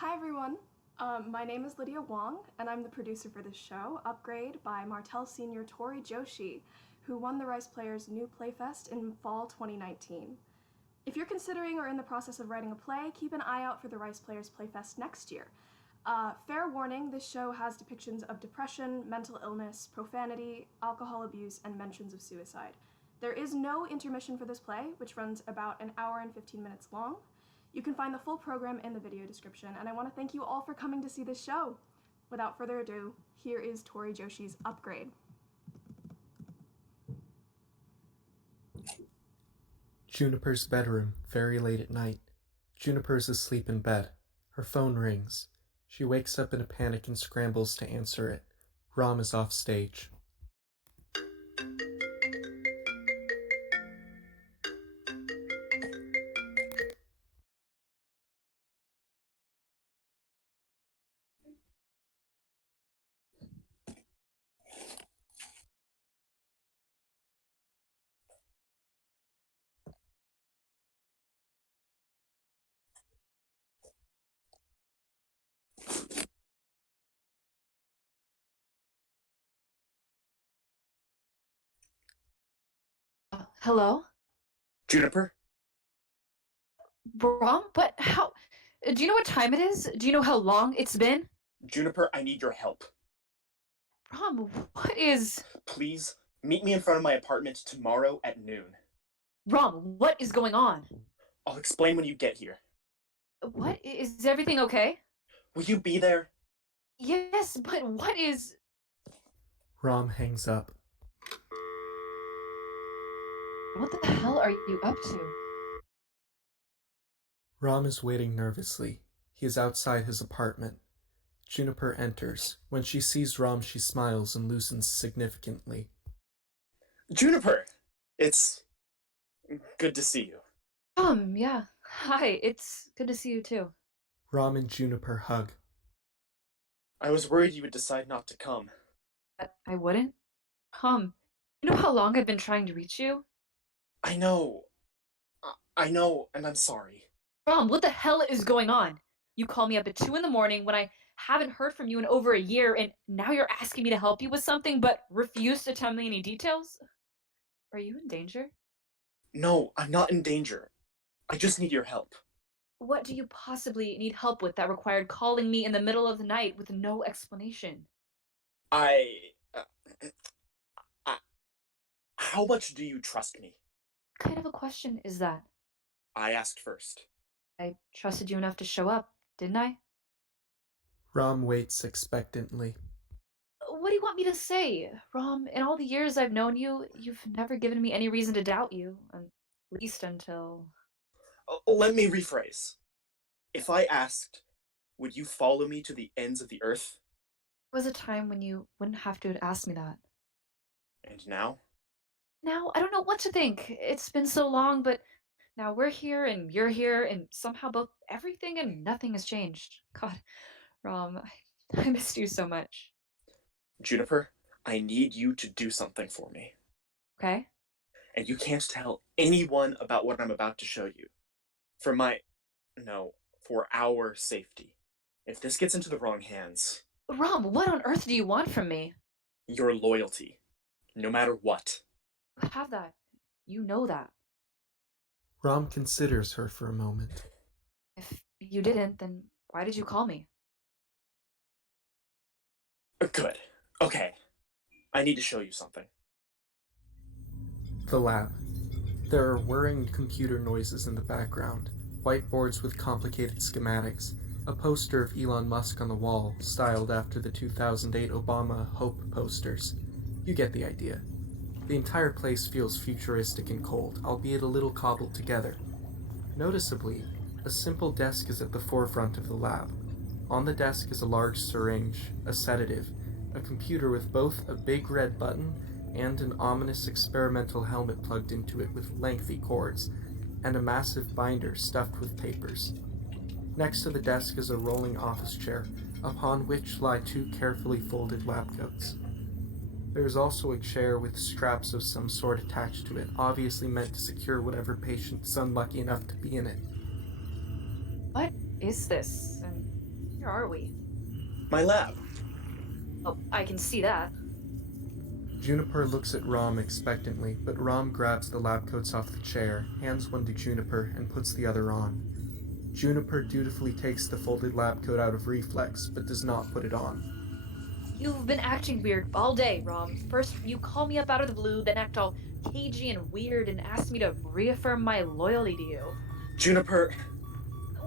Hi everyone. My name is Lydia Wang, and I'm the producer for this show, Upgrade by Martell senior Tori Joshi, who won the Rice Players New Playfest in fall 2019. If you're considering or in the process of writing a play, keep an eye out for the Rice Players Playfest next year. Fair warning, this show has depictions of depression, mental illness, profanity, alcohol abuse, and mentions of suicide. There is no intermission for this play, which runs about an hour and 15 minutes long. You can find the full program in the video description, and I want to thank you all for coming to see this show. Without further ado, here is Tori Joshi's Upgrade. Juniper's bedroom, very late at night. Juniper's asleep in bed. Her phone rings. She wakes up in a panic and scrambles to answer it. Rom is off stage. Hello? Juniper? Rom? But how? Do you know what time it is? Do you know how long it's been? Juniper, I need your help. Rom, what is. Please, meet me in front of my apartment tomorrow at noon. Rom, what is going on? I'll explain when you get here. What? Is everything okay? Will you be there? Yes, but what is. Rom hangs up. What the hell are you up to? Rom is waiting nervously. He is outside his apartment. Juniper enters. When she sees Rom, she smiles and loosens significantly. Juniper! It's good to see you. Yeah. Hi, it's good to see you too. Rom and Juniper hug. I was worried you would decide not to come. But I wouldn't? You know how long I've been trying to reach you? I know. I know, and I'm sorry. Rom, what the hell is going on? You call me up at 2 in the morning when I haven't heard from you in over a year, and now you're asking me to help you with something but refuse to tell me any details? Are you in danger? No, I'm not in danger. I just need your help. What do you possibly need help with that required calling me in the middle of the night with no explanation? I... How much do you trust me? What kind of a question is that? I asked first. I trusted you enough to show up, didn't I? Rom waits expectantly. What do you want me to say? Rom, in all the years I've known you, you've never given me any reason to doubt you, at least until... Let me rephrase. If I asked, would you follow me to the ends of the earth? There was a time when you wouldn't have to have asked me that. And now? Now, I don't know what to think. It's been so long, but now we're here and you're here, and somehow both everything and nothing has changed. God, Rom, I missed you so much. Juniper, I need you to do something for me. Okay? And you can't tell anyone about what I'm about to show you. For our safety. If this gets into the wrong hands... Rom, what on earth do you want from me? Your loyalty. No matter what. You have that. You know that. Rom considers her for a moment. If you didn't, then why did you call me? Good. Okay. I need to show you something. The lab. There are whirring computer noises in the background, whiteboards with complicated schematics, a poster of Elon Musk on the wall, styled after the 2008 Obama Hope posters. You get the idea. The entire place feels futuristic and cold, albeit a little cobbled together. Noticeably, a simple desk is at the forefront of the lab. On the desk is a large syringe, a sedative, a computer with both a big red button and an ominous experimental helmet plugged into it with lengthy cords, and a massive binder stuffed with papers. Next to the desk is a rolling office chair, upon which lie two carefully folded lab coats. There is also a chair with straps of some sort attached to it, obviously meant to secure whatever patient is unlucky enough to be in it. What is this? And Where are we? My lab. Oh, I can see that. Juniper looks at Rom expectantly, but Rom grabs the lab coats off the chair, hands one to Juniper, and puts the other on. Juniper dutifully takes the folded lab coat out of reflex, but does not put it on. You've been acting weird all day, Rom. First, you call me up out of the blue, then act all cagey and weird and ask me to reaffirm my loyalty to you. Juniper,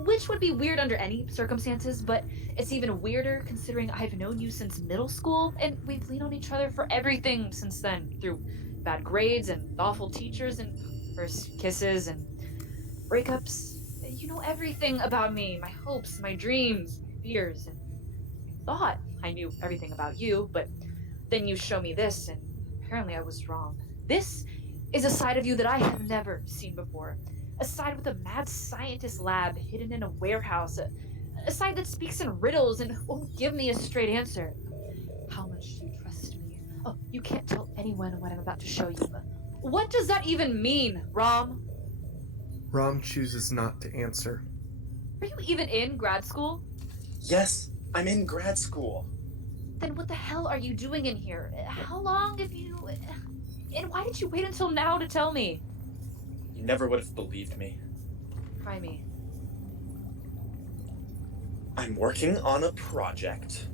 Which would be weird under any circumstances, but it's even weirder considering I've known you since middle school, and we've leaned on each other for everything since then, through bad grades and awful teachers and first kisses and breakups. You know everything about me, my hopes, my dreams, my fears, and I thought I knew everything about you, but then you show me this, and apparently I was wrong. This is a side of you that I have never seen before. A side with a mad scientist lab hidden in a warehouse. A side that speaks in riddles and won't give me a straight answer. How much do you trust me? Oh, you can't tell anyone what I'm about to show you. What does that even mean, Rom? Rom chooses not to answer. Are you even in grad school? yes, I'm in grad school. Then what the hell are you doing in here? How long have you... And why did you wait until now to tell me? You never would have believed me. Try me. I'm working on a project,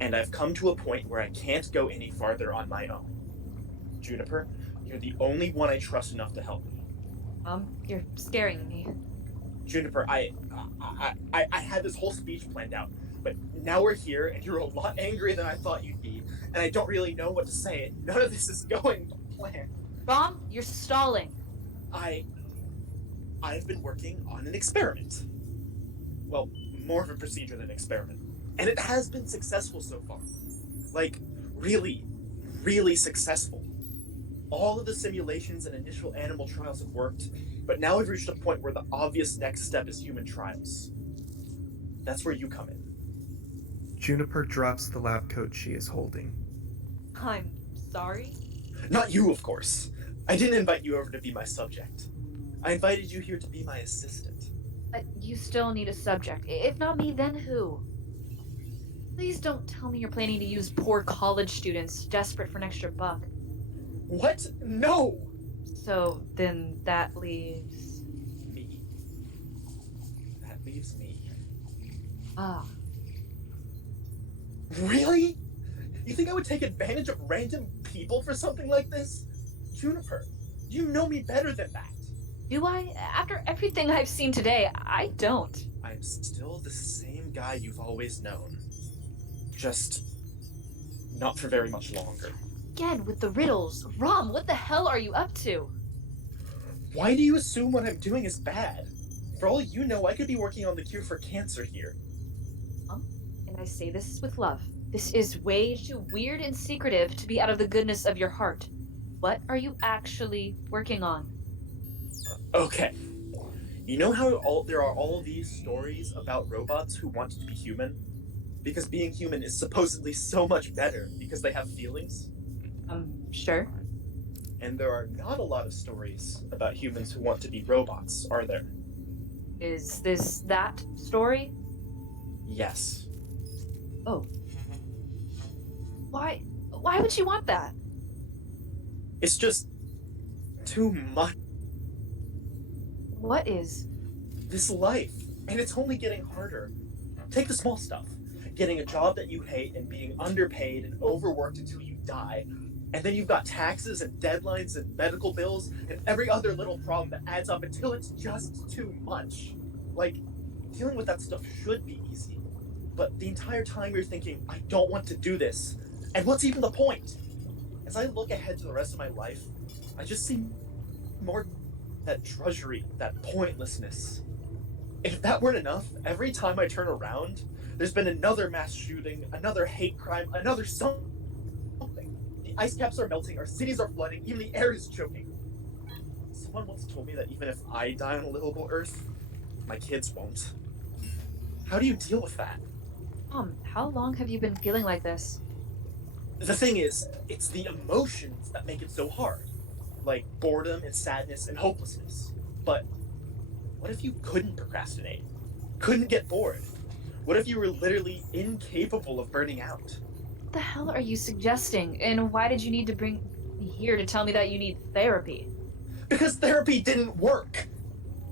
and I've come to a point where I can't go any farther on my own. Juniper, you're the only one I trust enough to help me. You're scaring me. Juniper, I had this whole speech planned out, but now we're here, and you're a lot angrier than I thought you'd be, and I don't really know what to say. None of this is going to plan. Rom, you're stalling. I've been working on an experiment. Well, more of a procedure than an experiment. And it has been successful so far. Like, really, really successful. All of the simulations and initial animal trials have worked, but now we've reached a point where the obvious next step is human trials. That's where you come in. Juniper drops the lab coat she is holding. I'm sorry? Not you, of course. I didn't invite you over to be my subject. I invited you here to be my assistant. But you still need a subject. If not me, then who? Please don't tell me you're planning to use poor college students desperate for an extra buck. What? No! So then that leaves... Me. That leaves me. Ah. Really? You think I would take advantage of random people for something like this? Juniper, you know me better than that. Do I? After everything I've seen today, I don't. I'm still the same guy you've always known. Just not for very much longer. Again, with the riddles. Rom, what the hell are you up to? Why do you assume what I'm doing is bad? For all you know, I could be working on the cure for cancer here. And I say this with love. This is way too weird and secretive to be out of the goodness of your heart. What are you actually working on? Okay. You know how there are all these stories about robots who want to be human? Because being human is supposedly so much better because they have feelings? Sure. And there are not a lot of stories about humans who want to be robots, are there? Is this that story? Yes. Oh. Why would you want that? It's just too much. What is? This life, and it's only getting harder. Take the small stuff. Getting a job that you hate and being underpaid and overworked until you die. And then you've got taxes and deadlines and medical bills and every other little problem that adds up until it's just too much. Like, dealing with that stuff should be easy. But the entire time you're thinking, I don't want to do this. And what's even the point? As I look ahead to the rest of my life, I just see more that drudgery, that pointlessness. If that weren't enough, every time I turn around, there's been another mass shooting, another hate crime, another something. The ice caps are melting, our cities are flooding, even the air is choking. Someone once told me that even if I die on a livable Earth, my kids won't. How do you deal with that? How long have you been feeling like this? The thing is, it's the emotions that make it so hard. Like boredom and sadness and hopelessness. But what if you couldn't procrastinate? Couldn't get bored? What if you were literally incapable of burning out? What the hell are you suggesting? And why did you need to bring me here to tell me that you need therapy? Because therapy didn't work!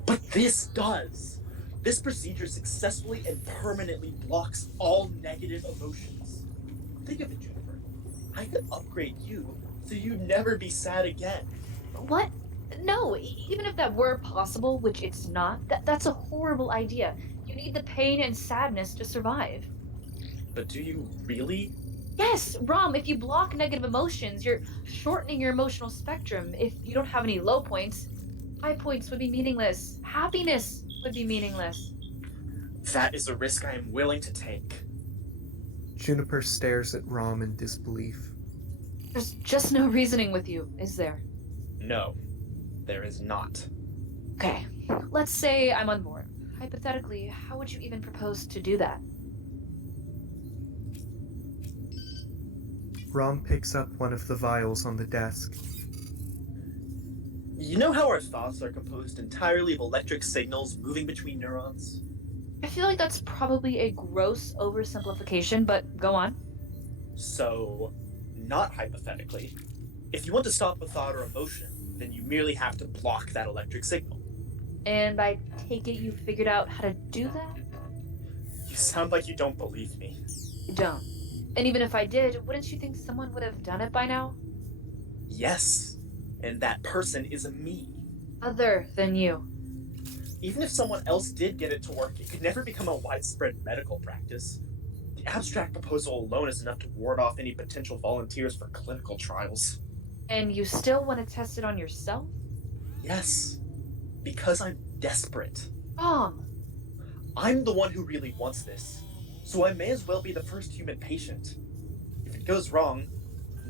But this does! This procedure successfully and permanently blocks all negative emotions. Think of it, Juniper. I could upgrade you so you'd never be sad again. What? No, even if that were possible, which it's not, that's a horrible idea. You need the pain and sadness to survive. But do you really? Yes, Rom, if you block negative emotions, you're shortening your emotional spectrum. If you don't have any low points, high points would be meaningless. Happiness would be meaningless. That is a risk I am willing to take. Juniper stares at Rom in disbelief. There's just no reasoning with you, is there? No, there is not. Okay, let's say I'm on board. Hypothetically, how would you even propose to do that? Rom picks up one of the vials on the desk. You know how our thoughts are composed entirely of electric signals moving between neurons? I feel like that's probably a gross oversimplification, but go on. So, not hypothetically, if you want to stop a thought or emotion, then you merely have to block that electric signal. And I take it you figured out how to do that? You sound like you don't believe me. You don't. And even if I did, wouldn't you think someone would have done it by now? Yes, and that person is a me. Other than you. Even if someone else did get it to work, it could never become a widespread medical practice. The abstract proposal alone is enough to ward off any potential volunteers for clinical trials. And you still want to test it on yourself? Yes, because I'm desperate. Wrong. I'm the one who really wants this, so I may as well be the first human patient. If it goes wrong,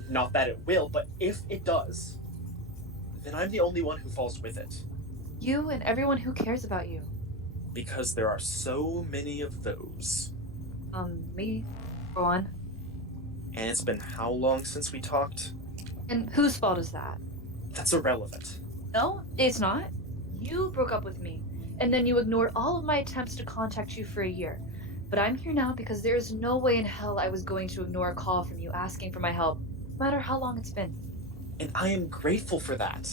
not that it will, but if it does, then I'm the only one who falls with it. You and everyone who cares about you. Because there are so many of those. Me? Go on. And it's been how long since we talked? And whose fault is that? That's irrelevant. No, it's not. You broke up with me, and then you ignored all of my attempts to contact you for a year. But I'm here now because there is no way in hell I was going to ignore a call from you asking for my help, no matter how long it's been. And I am grateful for that.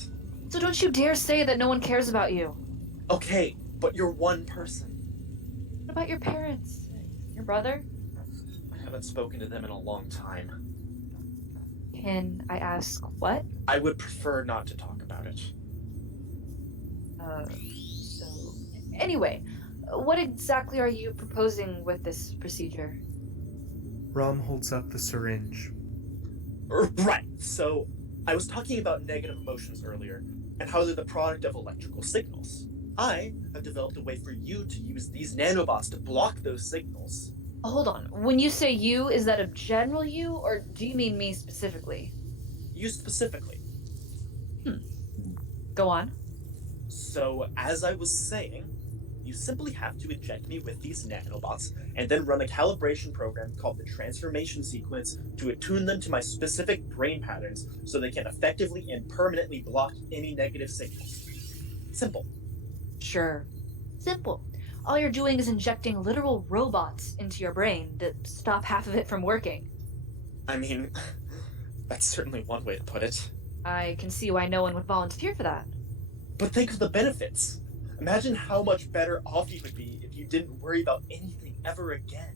So don't you dare say that no one cares about you. Okay, but you're one person. What about your parents? Your brother? I haven't spoken to them in a long time. Can I ask what? I would prefer not to talk about it. So... Anyway, what exactly are you proposing with this procedure? Rom holds up the syringe. Right, so I was talking about negative emotions earlier, and how they're the product of electrical signals. I have developed a way for you to use these nanobots to block those signals. Hold on. When you say you, is that a general you, or do you mean me specifically? You specifically. Go on. So, as I was saying, you simply have to inject me with these nanobots, and then run a calibration program called the transformation sequence to attune them to my specific brain patterns so they can effectively and permanently block any negative signals. Simple. Sure. Simple. All you're doing is injecting literal robots into your brain to stop half of it from working. I mean, that's certainly one way to put it. I can see why no one would volunteer for that. But think of the benefits. Imagine how much better off you would be if you didn't worry about anything ever again.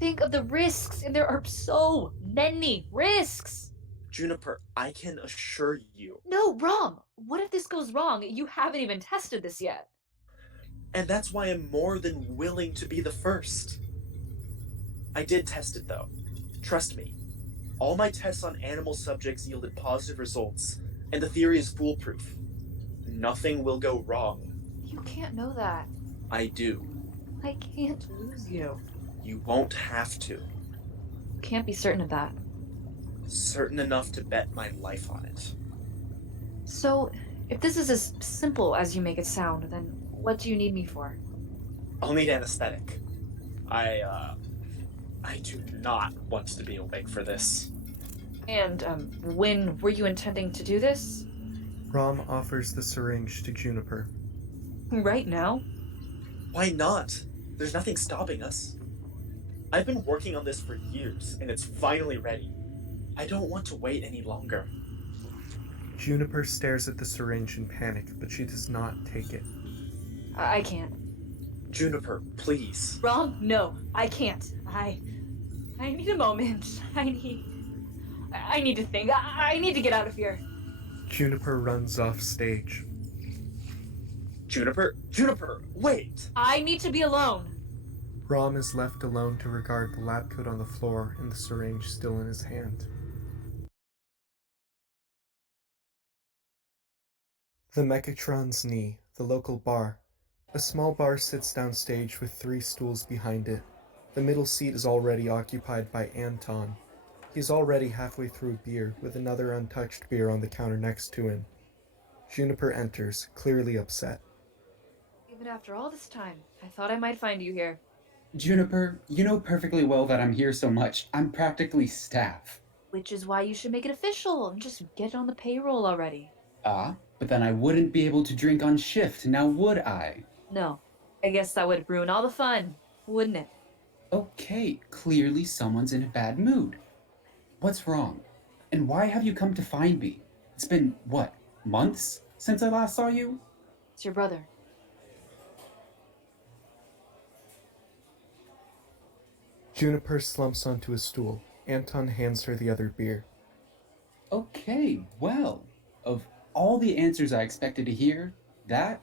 Think of the risks, and there are so many risks! Juniper, I can assure you. No, Rom! What if this goes wrong? You haven't even tested this yet. And that's why I'm more than willing to be the first. I did test it though. Trust me. All my tests on animal subjects yielded positive results, and the theory is foolproof. Nothing will go wrong. You can't know that. I do. I can't lose you. You won't have to. You can't be certain of that. Certain enough to bet my life on it. So, if this is as simple as you make it sound, then what do you need me for? I'll need anesthetic. I do not want to be awake for this. And, when were you intending to do this? Rom offers the syringe to Juniper. Right now? Why not? There's nothing stopping us. I've been working on this for years, and it's finally ready. I don't want to wait any longer. Juniper stares at the syringe in panic, but she does not take it. I can't. Juniper, please. Rom, no, I can't. I need a moment. I need to think. I need to get out of here. Juniper runs off stage. Juniper, wait! I need to be alone. Rom is left alone to regard the lab coat on the floor and the syringe still in his hand. The Mechatron's Knee, the local bar. A small bar sits downstage with 3 stools behind it. The middle seat is already occupied by Anton. He's already halfway through a beer, with another untouched beer on the counter next to him. Juniper enters, clearly upset. Even after all this time, I thought I might find you here. Juniper, you know perfectly well that I'm here so much. I'm practically staff. Which is why you should make it official and just get on the payroll already. But then I wouldn't be able to drink on shift, now would I? No. I guess that would ruin all the fun, wouldn't it? Okay, clearly someone's in a bad mood. What's wrong? And why have you come to find me? It's been, what, months since I last saw you? It's your brother. Juniper slumps onto a stool. Anton hands her the other beer. Okay, well, of all the answers I expected to hear, that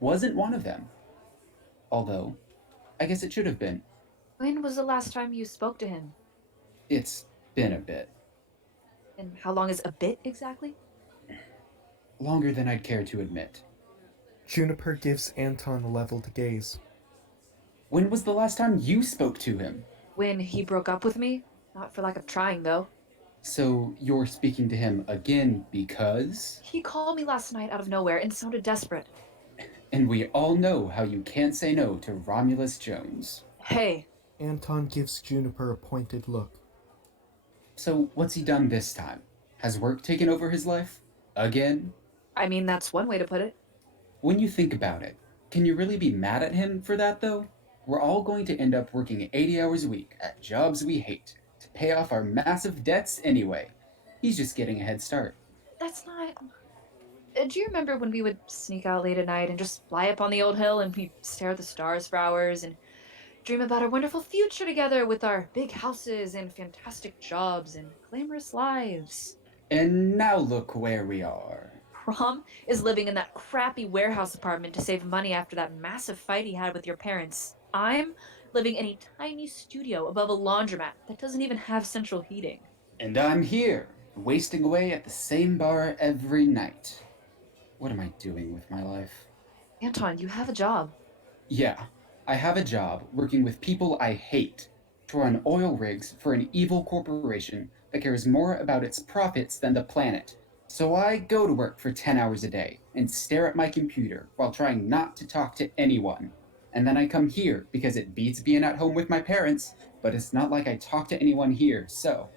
wasn't one of them. Although, I guess it should have been. When was the last time you spoke to him? It's been a bit. And how long is a bit exactly? Longer than I'd care to admit. Juniper gives Anton a leveled gaze. When was the last time you spoke to him? When he broke up with me? Not for lack of trying, though. So you're speaking to him again because? He called me last night out of nowhere and sounded desperate. And we all know how you can't say no to Romulus Jones. Hey. Anton gives Juniper a pointed look. So what's he done this time? Has work taken over his life? Again? I mean, that's one way to put it. When you think about it, can you really be mad at him for that though? We're all going to end up working 80 hours a week at jobs we hate to pay off our massive debts anyway. He's just getting a head start. That's not... Do you remember when we would sneak out late at night and just fly up on the old hill and we'd stare at the stars for hours and dream about our wonderful future together with our big houses and fantastic jobs and glamorous lives? And now look where we are. Rom is living in that crappy warehouse apartment to save money after that massive fight he had with your parents. I'm living in a tiny studio above a laundromat that doesn't even have central heating. And I'm here, wasting away at the same bar every night. What am I doing with my life? Anton, you have a job. Yeah, I have a job working with people I hate to run oil rigs for an evil corporation that cares more about its profits than the planet. So I go to work for 10 hours a day and stare at my computer while trying not to talk to anyone. And then I come here because it beats being at home with my parents, but it's not like I talk to anyone here, so.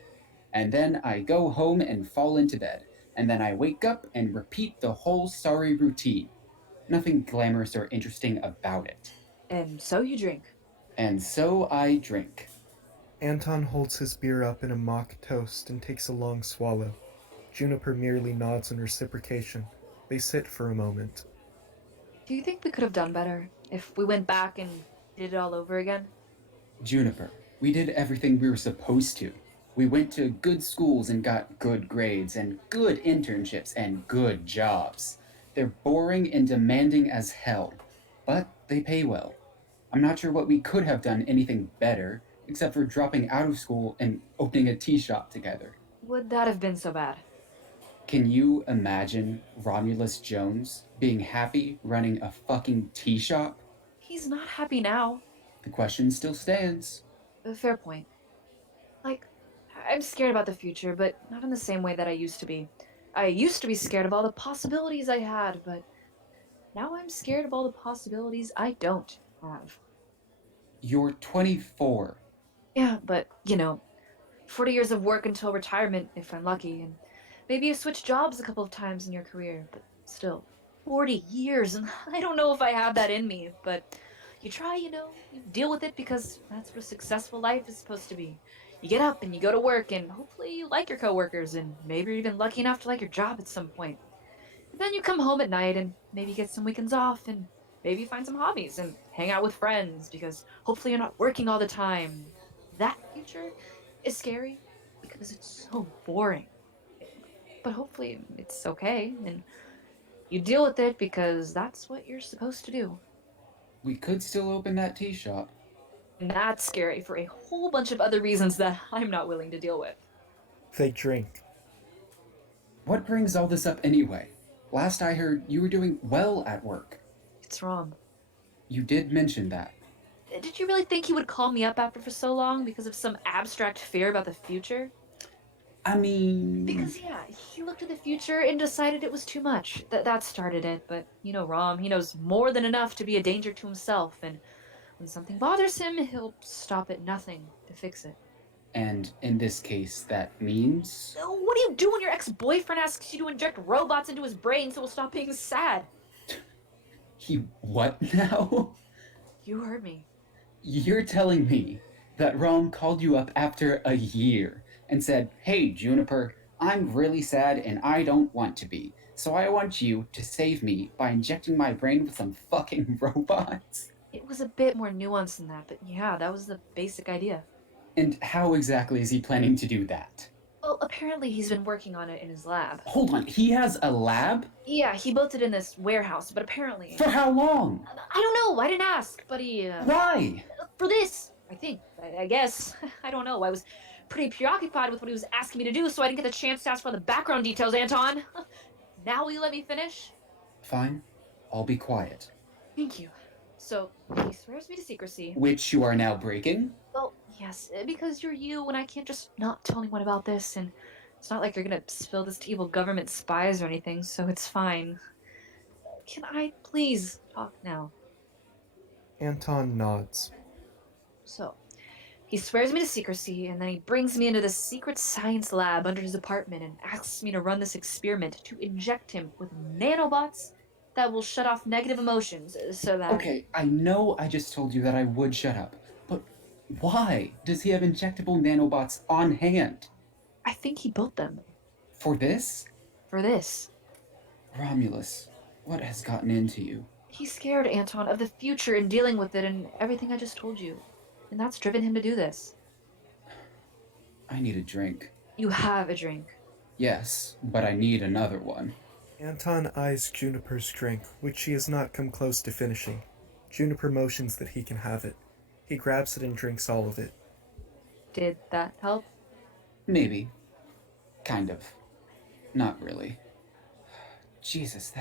And then I go home and fall into bed, and then I wake up and repeat the whole sorry routine. Nothing glamorous or interesting about it. And so you drink. And so I drink. Anton holds his beer up in a mock toast and takes a long swallow. Juniper merely nods in reciprocation. They sit for a moment. Do you think we could have done better if we went back and did it all over again? Juniper, we did everything we were supposed to. We went to good schools and got good grades and good internships and good jobs. They're boring and demanding as hell, but they pay well. I'm not sure what we could have done anything better, except for dropping out of school and opening a tea shop together. Would that have been so bad? Can you imagine Romulus Jones being happy running a fucking tea shop? He's not happy now. The question still stands. A fair point. Like, I'm scared about the future, but not in the same way that I used to be. I used to be scared of all the possibilities I had, but now I'm scared of all the possibilities I don't have. You're 24. Yeah, but, 40 years of work until retirement, if I'm lucky, and maybe you switch jobs a couple of times in your career, but still, 40 years, and I don't know if I have that in me, but you try, you deal with it because that's what a successful life is supposed to be. You get up and you go to work, and hopefully you like your coworkers, and maybe you're even lucky enough to like your job at some point. And then you come home at night and maybe get some weekends off, and maybe find some hobbies and hang out with friends because hopefully you're not working all the time. That future is scary because it's so boring. But hopefully it's okay, and you deal with it because that's what you're supposed to do. We could still open that tea shop. And that's scary for a whole bunch of other reasons that I'm not willing to deal with. They drink. What brings all this up anyway? Last I heard, you were doing well at work. It's wrong. You did mention that. Did you really think he would call me up after for so long because of some abstract fear about the future? I mean... Because, yeah, he looked at the future and decided it was too much. That started it, but Rom, he knows more than enough to be a danger to himself, and when something bothers him, he'll stop at nothing to fix it. And in this case, that means... So what do you do when your ex-boyfriend asks you to inject robots into his brain so he'll stop being sad? He what now? You heard me. You're telling me that Rom called you up after a year and said, "Hey, Juniper, I'm really sad and I don't want to be. So I want you to save me by injecting my brain with some fucking robots." It was a bit more nuanced than that, but yeah, that was the basic idea. And how exactly is he planning to do that? Well, apparently he's been working on it in his lab. Hold on, he has a lab? Yeah, he built it in this warehouse, but apparently... For how long? I don't know, I didn't ask, but he... Why? For this, I think. I guess. I don't know, I was pretty preoccupied with what he was asking me to do, so I didn't get the chance to ask for the background details, Anton. Now will you let me finish? Fine, I'll be quiet. Thank you. So, he swears me to secrecy. Which you are now breaking? Well, yes, because you're you, and I can't just not tell anyone about this, and it's not like you're gonna spill this to evil government spies or anything, so it's fine. Can I please talk now? Anton nods. So, he swears me to secrecy, and then he brings me into this secret science lab under his apartment and asks me to run this experiment to inject him with nanobots that will shut off negative emotions, so that... Okay, I know I just told you that I would shut up, but why does he have injectable nanobots on hand? I think he built them. For this? For this. Romulus, what has gotten into you? He's scared, Anton, of the future and dealing with it and everything I just told you. And that's driven him to do this. I need a drink. You have a drink. Yes, but I need another one. Anton eyes Juniper's drink, which she has not come close to finishing. Juniper motions that he can have it. He grabs it and drinks all of it. Did that help? Maybe. Kind of. Not really. Jesus,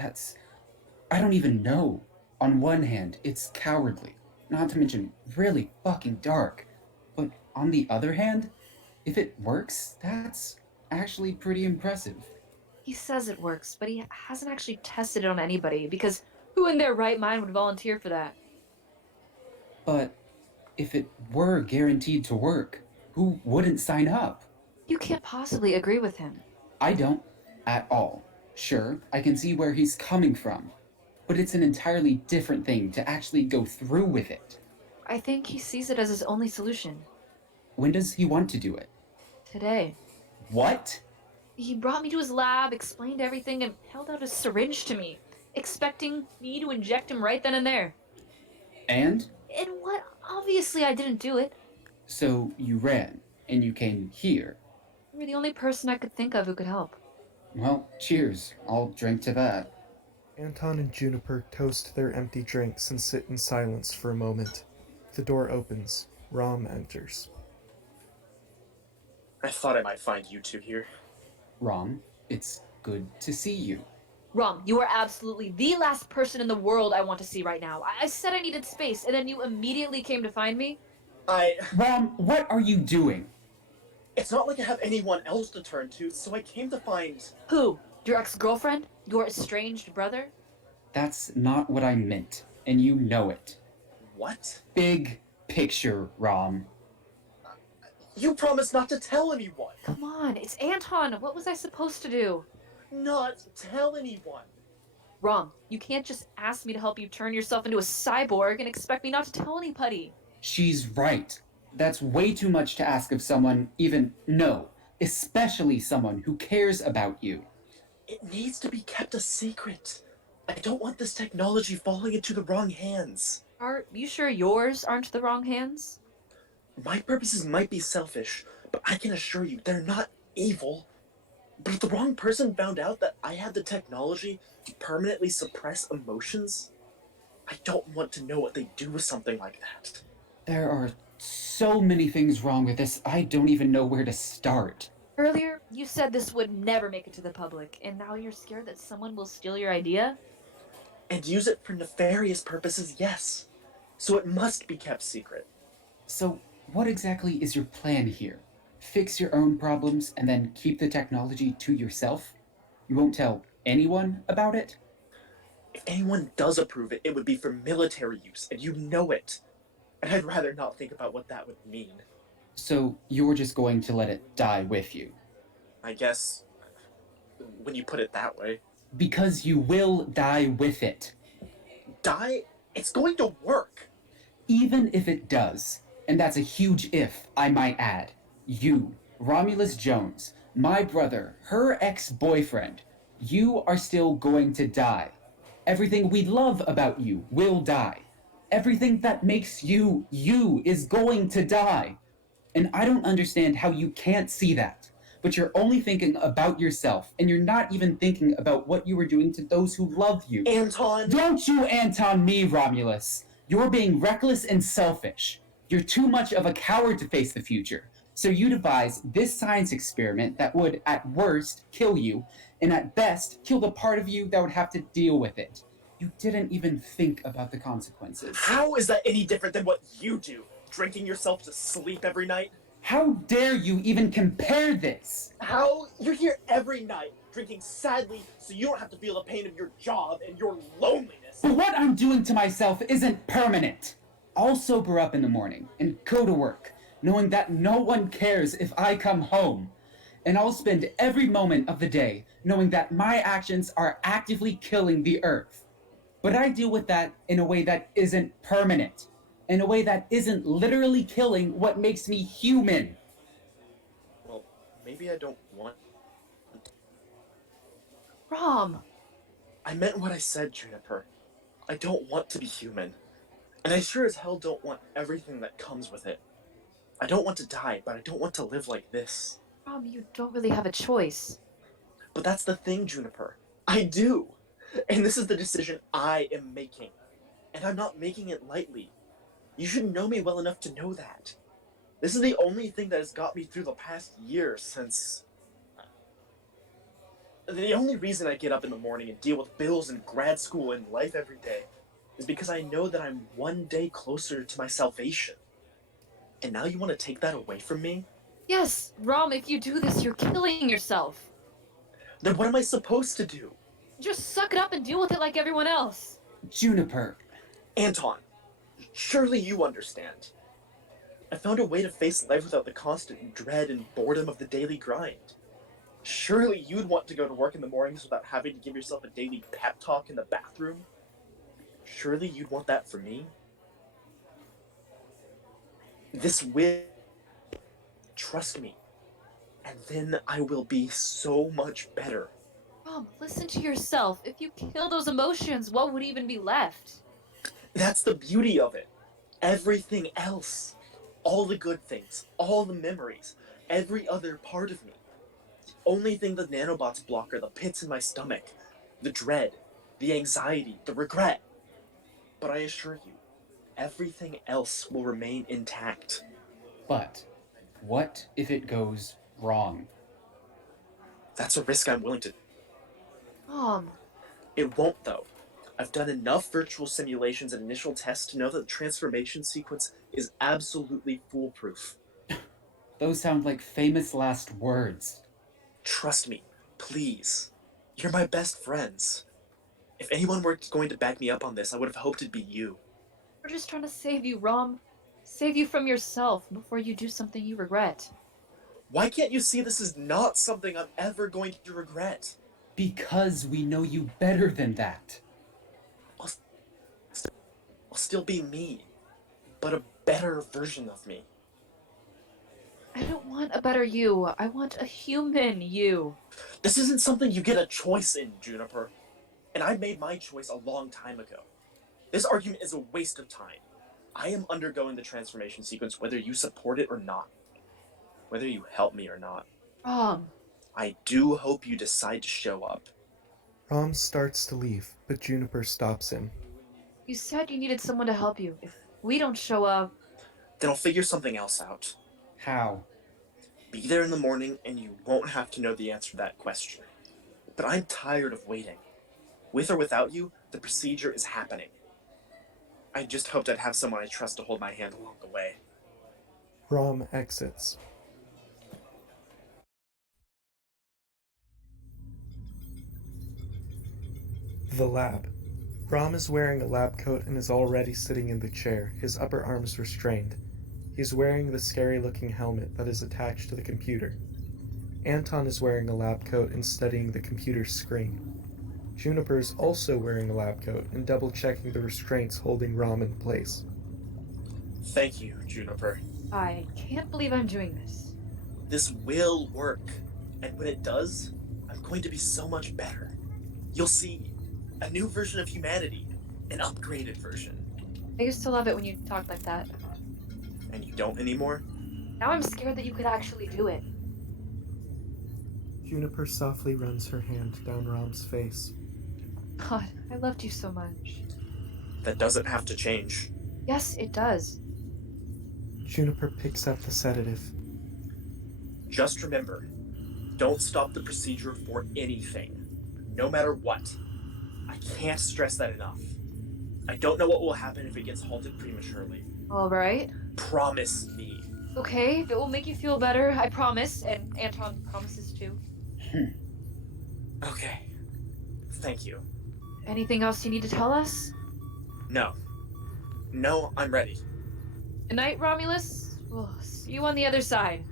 I don't even know. On one hand, it's cowardly, not to mention really fucking dark. But on the other hand, if it works, that's actually pretty impressive. He says it works, but he hasn't actually tested it on anybody, because who in their right mind would volunteer for that? But if it were guaranteed to work, who wouldn't sign up? You can't possibly agree with him. I don't, at all. Sure, I can see where he's coming from, but it's an entirely different thing to actually go through with it. I think he sees it as his only solution. When does he want to do it? Today. What? He brought me to his lab, explained everything, and held out a syringe to me, expecting me to inject him right then and there. And? And what? Obviously I didn't do it. So you ran, and you came here. You were the only person I could think of who could help. Well, cheers. I'll drink to that. Anton and Juniper toast their empty drinks and sit in silence for a moment. The door opens. Rom enters. I thought I might find you two here. Rom, it's good to see you. Rom, you are absolutely the last person in the world I want to see right now. I said I needed space, and then you immediately came to find me? Rom, what are you doing? It's not like I have anyone else to turn to, so I came to find... Who? Your ex-girlfriend? Your estranged brother? That's not what I meant, and you know it. What? Big picture, Rom. You promised not to tell anyone! Come on, it's Anton. What was I supposed to do? Not tell anyone! Rom, you can't just ask me to help you turn yourself into a cyborg and expect me not to tell anybody. She's right. That's way too much to ask of someone, even no, especially someone who cares about you. It needs to be kept a secret. I don't want this technology falling into the wrong hands. Are you sure yours aren't the wrong hands? My purposes might be selfish, but I can assure you they're not evil. But if the wrong person found out that I had the technology to permanently suppress emotions, I don't want to know what they do with something like that. There are so many things wrong with this, I don't even know where to start. Earlier, you said this would never make it to the public, and now you're scared that someone will steal your idea? And use it for nefarious purposes, yes. So it must be kept secret. So, what exactly is your plan here? Fix your own problems and then keep the technology to yourself? You won't tell anyone about it? If anyone does approve it, it would be for military use, and you know it. And I'd rather not think about what that would mean. So, you're just going to let it die with you? I guess, when you put it that way. Because you will die with it. Die? It's going to work! Even if it does, and that's a huge if, I might add, you, Romulus Jones, my brother, her ex-boyfriend, you are still going to die. Everything we love about you will die. Everything that makes you, you is going to die. And I don't understand how you can't see that. But you're only thinking about yourself, and you're not even thinking about what you were doing to those who love you. Anton! Don't you Anton me, Romulus! You're being reckless and selfish. You're too much of a coward to face the future. So you devise this science experiment that would, at worst, kill you, and at best, kill the part of you that would have to deal with it. You didn't even think about the consequences. How is that any different than what you do? Drinking yourself to sleep every night? How dare you even compare this? How? You're here every night, drinking sadly so you don't have to feel the pain of your job and your loneliness. But what I'm doing to myself isn't permanent. I'll sober up in the morning and go to work, knowing that no one cares if I come home. And I'll spend every moment of the day knowing that my actions are actively killing the Earth. But I deal with that in a way that isn't permanent. In a way that isn't literally killing what makes me human. Well, maybe I don't want... Rom! I meant what I said, Juniper. I don't want to be human. And I sure as hell don't want everything that comes with it. I don't want to die, but I don't want to live like this. Rom, you don't really have a choice. But that's the thing, Juniper. I do. And this is the decision I am making. And I'm not making it lightly. You should know me well enough to know that. This is the only thing that has got me through the past year since... The only reason I get up in the morning and deal with bills and grad school and life every day is because I know that I'm one day closer to my salvation. And now you want to take that away from me? Yes, Rom, if you do this, you're killing yourself. Then what am I supposed to do? Just suck it up and deal with it like everyone else. Juniper. Anton, surely you understand. I found a way to face life without the constant dread and boredom of the daily grind. Surely you'd want to go to work in the mornings without having to give yourself a daily pep talk in the bathroom. Surely you'd want that for me. This will... Trust me. And then I will be so much better. Rom, listen to yourself. If you kill those emotions, what would even be left? That's the beauty of it. Everything else. All the good things, all the memories, every other part of me. The only thing the nanobots block are the pits in my stomach, the dread, the anxiety, the regret. But I assure you, everything else will remain intact. But what if it goes wrong? That's a risk I'm willing to... Rom. It won't, though. I've done enough virtual simulations and initial tests to know that the transformation sequence is absolutely foolproof. Those sound like famous last words. Trust me, please. You're my best friends. If anyone were going to back me up on this, I would have hoped it'd be you. We're just trying to save you, Rom. Save you from yourself before you do something you regret. Why can't you see this is not something I'm ever going to regret? Because we know you better than that. I'll still be me, but a better version of me. I don't want a better you. I want a human you. This isn't something you get a choice in, Juniper. And I made my choice a long time ago. This argument is a waste of time. I am undergoing the transformation sequence whether you support it or not. Whether you help me or not. I do hope you decide to show up. Rom starts to leave, but Juniper stops him. You said you needed someone to help you. If we don't show up... Then I'll figure something else out. How? Be there in the morning and you won't have to know the answer to that question. But I'm tired of waiting. With or without you, the procedure is happening. I just hoped I'd have someone I trust to hold my hand along the way. Rom exits. The lab. Rom is wearing a lab coat and is already sitting in the chair, his upper arms restrained. He is wearing the scary-looking helmet that is attached to the computer. Anton is wearing a lab coat and studying the computer's screen. Juniper is also wearing a lab coat and double-checking the restraints holding Rom in place. Thank you, Juniper. I can't believe I'm doing this. This will work. And when it does, I'm going to be so much better. You'll see a new version of humanity. An upgraded version. I used to love it when you talked like that. And you don't anymore? Now I'm scared that you could actually do it. Juniper softly runs her hand down Rom's face. God, I loved you so much. That doesn't have to change. Yes, it does. Juniper picks up the sedative. Just remember, don't stop the procedure for anything. No matter what. I can't stress that enough. I don't know what will happen if it gets halted prematurely. All right. Promise me. Okay, it will make you feel better, I promise. And Anton promises too. Okay. Thank you. Anything else you need to tell us? No. No, I'm ready. Good night, Romulus. We'll see you on the other side.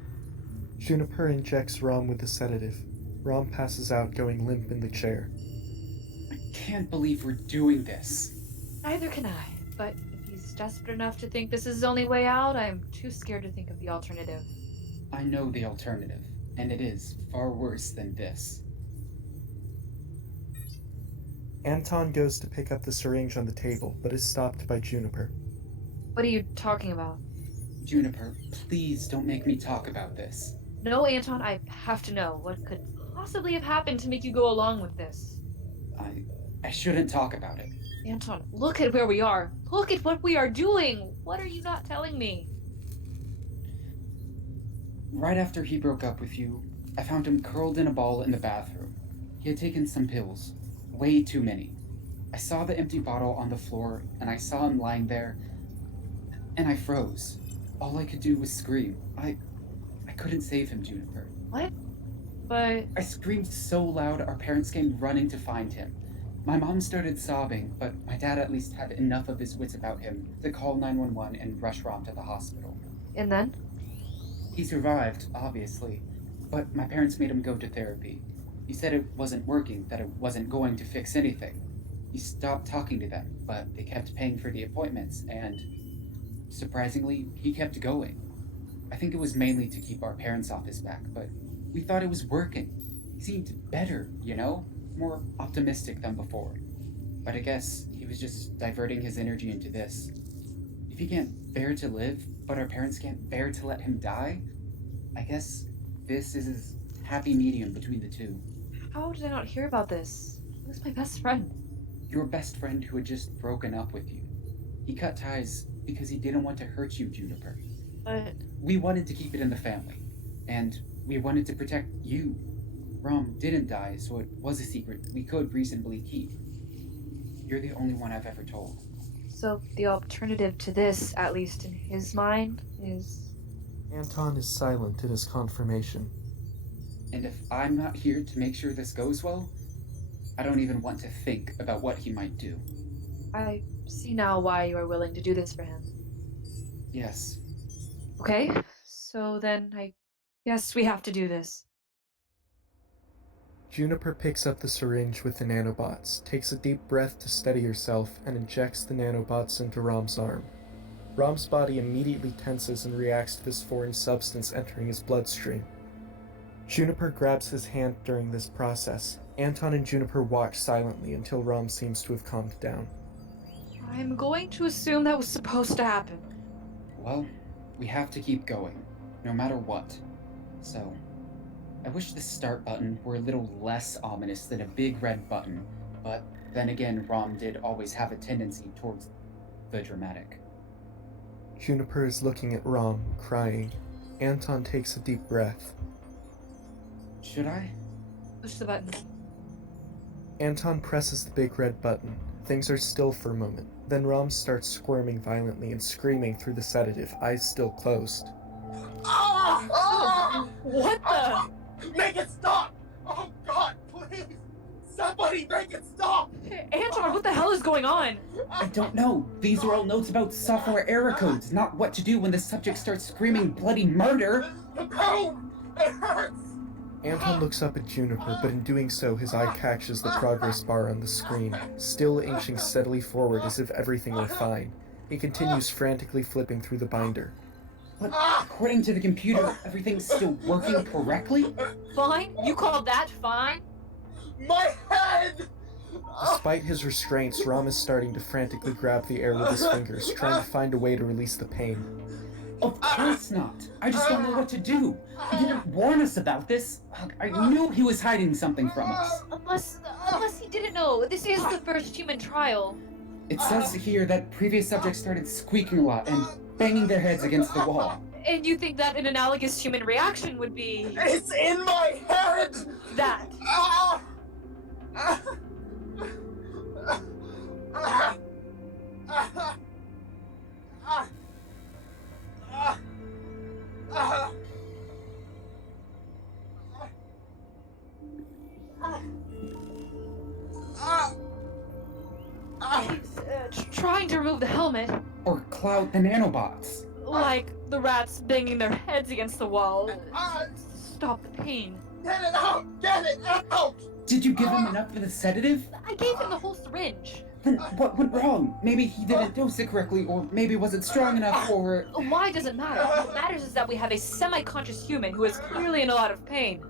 Juniper injects Rom with the sedative. Rom passes out, going limp in the chair. I can't believe we're doing this. Neither can I, but if he's desperate enough to think this is his only way out, I'm too scared to think of the alternative. I know the alternative, and it is far worse than this. Anton goes to pick up the syringe on the table, but is stopped by Juniper. What are you talking about? Juniper, please don't make me talk about this. No, Anton, I have to know. What could possibly have happened to make you go along with this? I shouldn't talk about it. Anton, look at where we are. Look at what we are doing. What are you not telling me? Right after he broke up with you, I found him curled in a ball in the bathroom. He had taken some pills. Way too many. I saw the empty bottle on the floor, and I saw him lying there, and I froze. All I could do was scream. I couldn't save him, Juniper. What? But... I screamed so loud our parents came running to find him. My mom started sobbing, but my dad at least had enough of his wits about him to call 911 and rush Rom to the hospital. And then? He survived, obviously, but my parents made him go to therapy. He said it wasn't working, that it wasn't going to fix anything. He stopped talking to them, but they kept paying for the appointments, and surprisingly, he kept going. I think it was mainly to keep our parents off his back, but we thought it was working. He seemed better, you know? More optimistic than before. But I guess he was just diverting his energy into this. If he can't bear to live, but our parents can't bear to let him die, I guess this is his happy medium between the two. How did I not hear about this? He was my best friend. Your best friend who had just broken up with you. He cut ties because he didn't want to hurt you, Juniper. But... We wanted to keep it in the family. And we wanted to protect you. Rom didn't die, so it was a secret we could reasonably keep. You're the only one I've ever told. So the alternative to this, at least in his mind, is... Anton is silent in his confirmation. And if I'm not here to make sure this goes well, I don't even want to think about what he might do. I see now why you are willing to do this for him. Yes. Okay, so then I guess we have to do this. Juniper picks up the syringe with the nanobots, takes a deep breath to steady herself, and injects the nanobots into Rom's arm. Rom's body immediately tenses and reacts to this foreign substance entering his bloodstream. Juniper grabs his hand during this process. Anton and Juniper watch silently until Rom seems to have calmed down. I'm going to assume that was supposed to happen. Well, we have to keep going, no matter what. So, I wish the start button were a little less ominous than a big red button, but then again, Rom did always have a tendency towards the dramatic. Juniper is looking at Rom, crying. Anton takes a deep breath. Should I? Push the button. Anton presses the big red button. Things are still for a moment. Then Rom starts squirming violently and screaming through the sedative, eyes still closed. What the? Make it stop! Oh God, please! Somebody make it stop! Anton, what the hell is going on? I don't know. These are all notes about software error codes, not what to do when the subject starts screaming bloody murder. The pain! It hurts! Anton looks up at Juniper, but in doing so, his eye catches the progress bar on the screen, still inching steadily forward as if everything were fine. He continues frantically flipping through the binder. But according to the computer, everything's still working correctly? Fine? You call that fine? My head! Despite his restraints, Rom is starting to frantically grab the air with his fingers, trying to find a way to release the pain. Of course not. I just don't know what to do. He didn't warn us about this. I knew he was hiding something from us. Unless he didn't know. This is the first human trial. It says here that previous subjects started squeaking a lot and banging their heads against the wall. And you think that an analogous human reaction would be... It's in my head! that. Ah! Ah! Ah! Ah! Ah! Ah! Ah! Trying to remove the helmet. Or cloud the nanobots. Like the rats banging their heads against the wall. Stop the pain. Get it out! Get it out! Did you give him enough of the sedative? I gave him the whole syringe. Then what went wrong? Maybe he didn't dose it correctly, or maybe it wasn't strong enough, or... Why doesn't matter? What matters is that we have a semi-conscious human who is clearly in a lot of pain.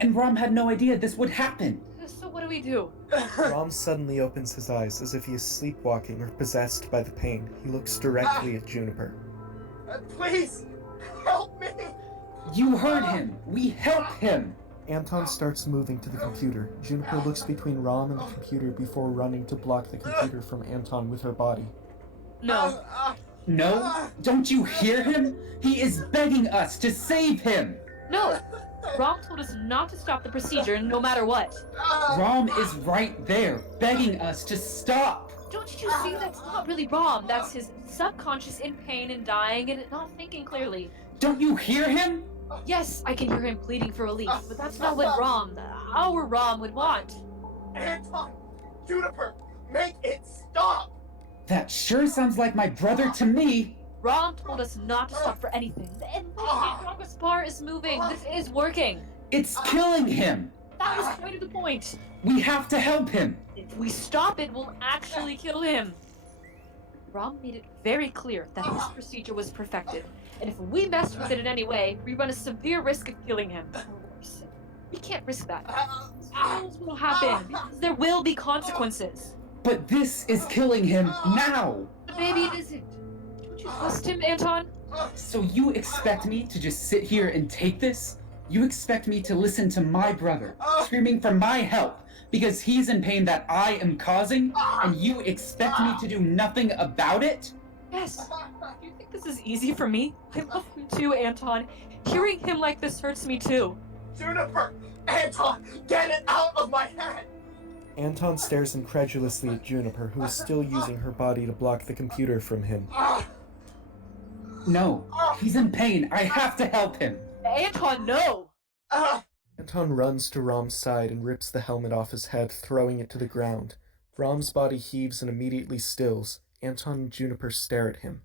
And Rom had no idea this would happen. So what do we do? Rom suddenly opens his eyes as if he is sleepwalking or possessed by the pain. He looks directly at Juniper. Please, help me! You heard him. We help him. Anton starts moving to the computer. Juniper looks between Rom and the computer before running to block the computer from Anton with her body. No. No? Don't you hear him? He is begging us to save him. No! Rom told us not to stop the procedure no matter what. Rom is right there, begging us to stop. Don't you see that's not really Rom? That's his subconscious in pain and dying and not thinking clearly. Don't you hear him? Yes, I can hear him pleading for relief, but that's not what our Rom would want. Anton! Juniper! Make it stop! That sure sounds like my brother to me. Rom told us not to stop for anything. And the progress bar is moving. This is working. It's killing him. That was kind of the point. We have to help him. If we stop it, we'll actually kill him. Rom made it very clear that this procedure was perfected. And if we mess with it in any way, we run a severe risk of killing him. Or worse. We can't risk that. Who knows what will happen? Because there will be consequences. But this is killing him now. But maybe it isn't. Don't you trust him, Anton? So you expect me to just sit here and take this? You expect me to listen to my brother, screaming for my help, because he's in pain that I am causing, and you expect me to do nothing about it? Yes. Do you think this is easy for me? I love him too, Anton. Hearing him like this hurts me too. Juniper! Anton! Get it out of my head! Anton stares incredulously at Juniper, who is still using her body to block the computer from him. No, he's in pain. I have to help him. Anton, no! Anton runs to Rom's side and rips the helmet off his head, throwing it to the ground. Rom's body heaves and immediately stills. Anton and Juniper stare at him.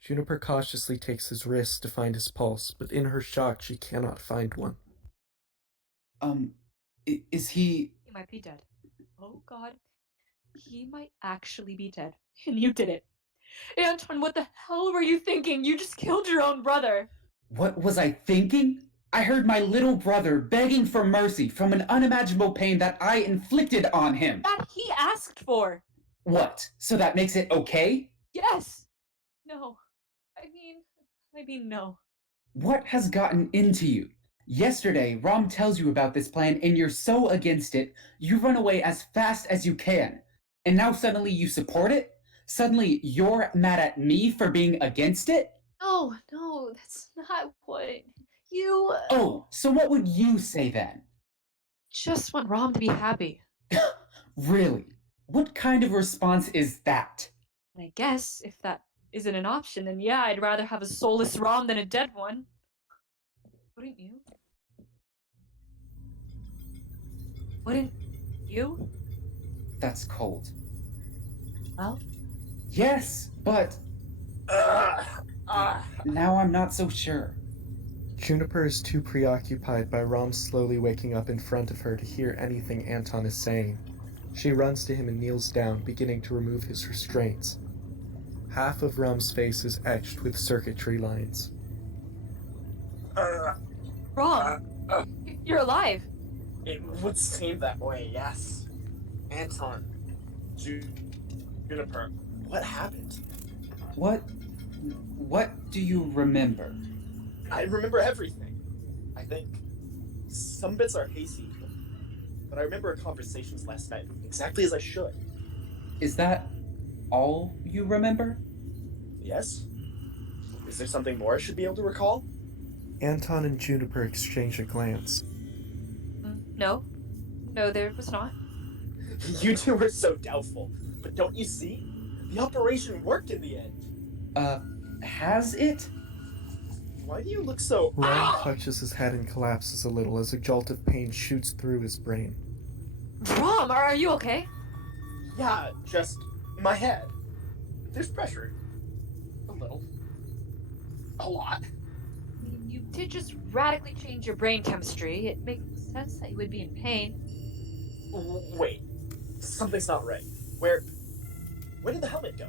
Juniper cautiously takes his wrist to find his pulse, but in her shock she cannot find one. Is he... He might be dead. Oh, God. He might actually be dead. And you did it. Anton, what the hell were you thinking? You just killed your own brother. What was I thinking? I heard my little brother begging for mercy from an unimaginable pain that I inflicted on him. That he asked for. What? So that makes it okay? Yes. No. I mean, no. What has gotten into you? Yesterday, Rom tells you about this plan and you're so against it, you run away as fast as you can. And now suddenly you support it? Suddenly you're mad at me for being against it? No, that's not what you... Oh, so what would you say then? Just want Rom to be happy. Really? What kind of response is that? I guess if that isn't an option, then yeah, I'd rather have a soulless Rom than a dead one. Wouldn't you? Wouldn't you? That's cold. Well? Yes, but... Now I'm not so sure. Juniper is too preoccupied by Rom slowly waking up in front of her to hear anything Anton is saying. She runs to him and kneels down, beginning to remove his restraints. Half of Rom's face is etched with circuitry lines. Rom! You're alive! It would seem that way, yes. Anton. Juniper. What happened? What do you remember? I remember everything. I think. Some bits are hazy, but I remember our conversations last night exactly as I should. Is that all you remember? Yes? Is there something more I should be able to recall? Anton and Juniper exchange a glance. No, there was not. You two were so doubtful, but don't you see? The operation worked in the end. Has it? Why do you look so... Rom clutches his head and collapses a little as a jolt of pain shoots through his brain. Rom, are you okay? Yeah, just my head. There's pressure. A little. A lot. You did just radically change your brain chemistry. It makes sense that you would be in pain. Wait. Something's not right. Where did the helmet go?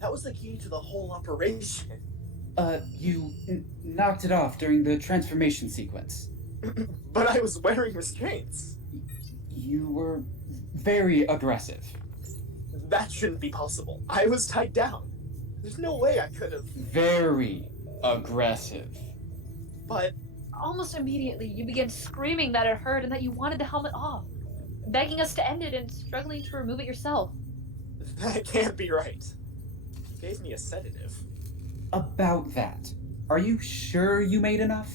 That was the key to the whole operation. You knocked it off during the transformation sequence. But I was wearing restraints. You were very aggressive. That shouldn't be possible. I was tied down. There's no way I could have... Very aggressive. But... Almost immediately, you began screaming that it hurt and that you wanted the helmet off, begging us to end it and struggling to remove it yourself. That can't be right. You gave me a sedative. About that, are you sure you made enough?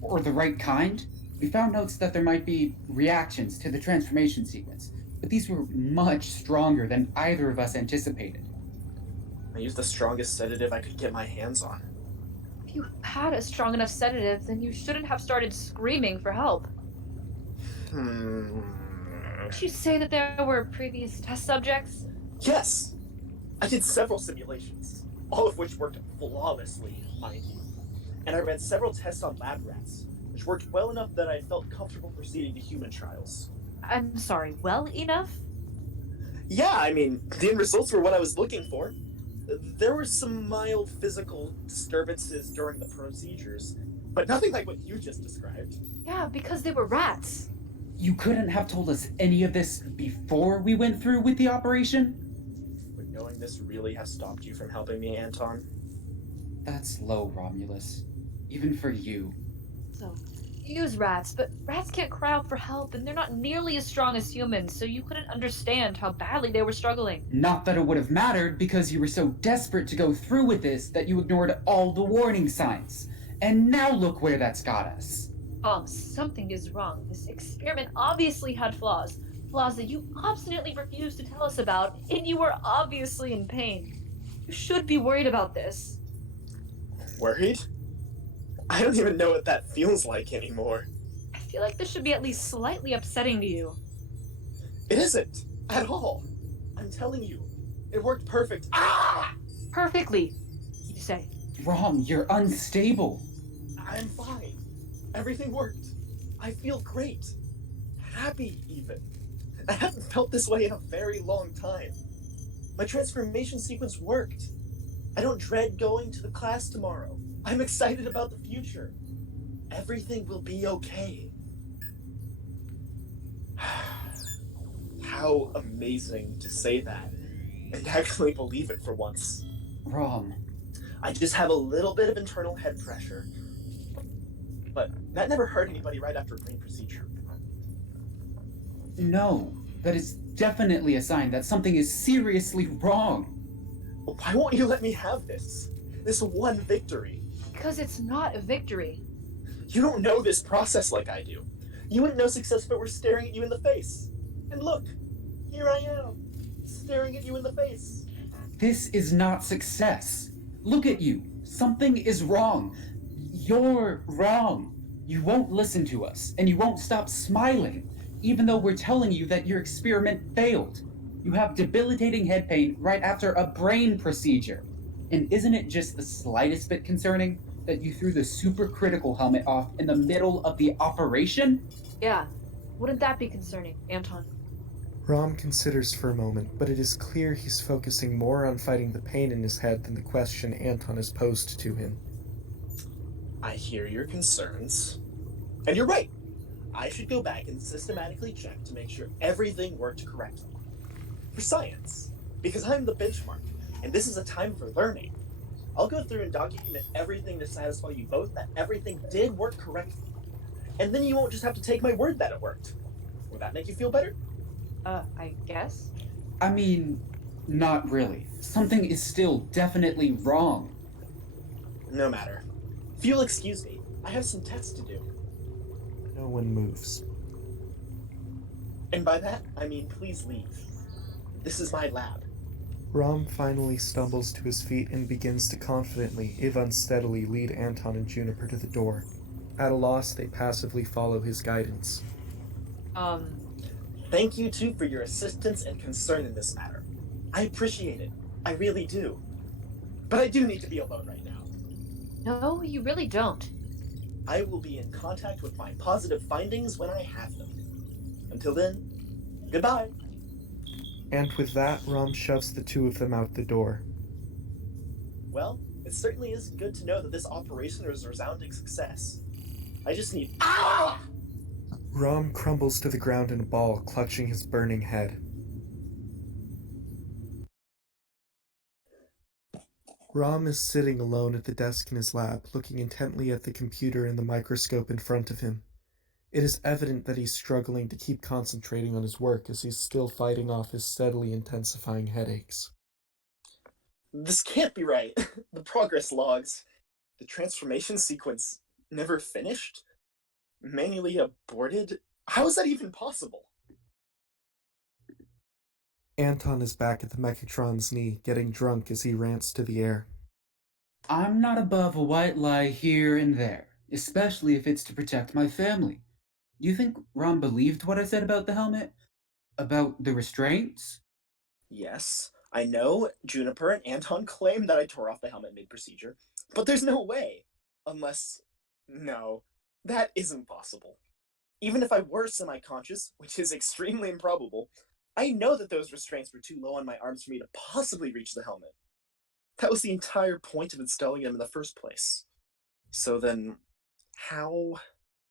Or the right kind? We found notes that there might be reactions to the transformation sequence, but these were much stronger than either of us anticipated. I used the strongest sedative I could get my hands on. If you had a strong enough sedative, then you shouldn't have started screaming for help. Did you say that there were previous test subjects? Yes! I did several simulations, all of which worked flawlessly, mind you. And I ran several tests on lab rats, which worked well enough that I felt comfortable proceeding to human trials. I'm sorry, well enough? Yeah, I mean, the end results were what I was looking for. There were some mild physical disturbances during the procedures, but nothing like what you just described. Yeah, because they were rats. You couldn't have told us any of this before we went through with the operation? Would knowing this really have stopped you from helping me, Anton? That's low, Romulus. Even for you. So, you use rats, but rats can't cry out for help, and they're not nearly as strong as humans, so you couldn't understand how badly they were struggling. Not that it would have mattered, because you were so desperate to go through with this that you ignored all the warning signs. And now look where that's got us. Something is wrong. This experiment obviously had flaws. Flaws that you obstinately refused to tell us about, and you were obviously in pain. You should be worried about this. Worried? I don't even know what that feels like anymore. I feel like this should be at least slightly upsetting to you. It isn't, at all. I'm telling you, it worked perfect. Ah! Perfectly, you say. Rom, you're unstable. I'm fine. Everything worked. I feel great. happy, even. I haven't felt this way in a very long time. My transformation sequence worked. I don't dread going to the class tomorrow. I'm excited about the future. Everything will be okay. How amazing to say that and actually believe it for once. Rom, I just have a little bit of internal head pressure. But that never hurt anybody right after a brain procedure. no. That is definitely a sign that something is seriously wrong. Why won't you let me have this? This one victory. Because it's not a victory. You don't know this process like I do. You wouldn't know success if it were staring at you in the face. And look, here I am, staring at you in the face. This is not success. Look at you. Something is wrong. You're wrong. You won't listen to us, and you won't stop smiling, even though we're telling you that your experiment failed. You have debilitating head pain right after a brain procedure. And isn't it just the slightest bit concerning that you threw the supercritical helmet off in the middle of the operation? Yeah. Wouldn't that be concerning, Anton? Rom considers for a moment, but it is clear he's focusing more on fighting the pain in his head than the question Anton has posed to him. I hear your concerns. And you're right. I should go back and systematically check to make sure everything worked correctly. For science. Because I'm the benchmark, and this is a time for learning. I'll go through and document everything to satisfy you both that everything did work correctly. And then you won't just have to take my word that it worked. Will that make you feel better? I guess? I mean, not really. Something is still definitely wrong. No matter. If you'll excuse me, I have some tests to do. No one moves. And by that, I mean please leave. This is my lab. Rom finally stumbles to his feet and begins to confidently, if unsteadily, lead Anton and Juniper to the door. At a loss, they passively follow his guidance. Thank you two for your assistance and concern in this matter. I appreciate it. I really do. But I do need to be alone right now. No, you really don't. I will be in contact with my positive findings when I have them. Until then, goodbye. And with that, Rom shoves the two of them out the door. Well, it certainly is good to know that this operation was a resounding success. I just need— Ah! Rom crumbles to the ground in a ball, clutching his burning head. Rom is sitting alone at the desk in his lab, looking intently at the computer and the microscope in front of him. It is evident that he's struggling to keep concentrating on his work as he's still fighting off his steadily intensifying headaches. This can't be right. The progress logs. The transformation sequence never finished? Manually aborted? How is that even possible? Anton is back at the Mechatron's knee, getting drunk as he rants to the air. I'm not above a white lie here and there, especially if it's to protect my family. You think Ron believed what I said about the helmet? About the restraints? Yes, I know Juniper and Anton claim that I tore off the helmet mid-procedure, but there's no way. Unless— no, that isn't possible. Even if I were semi-conscious, which is extremely improbable, I know that those restraints were too low on my arms for me to possibly reach the helmet. That was the entire point of installing them in the first place. So then, how—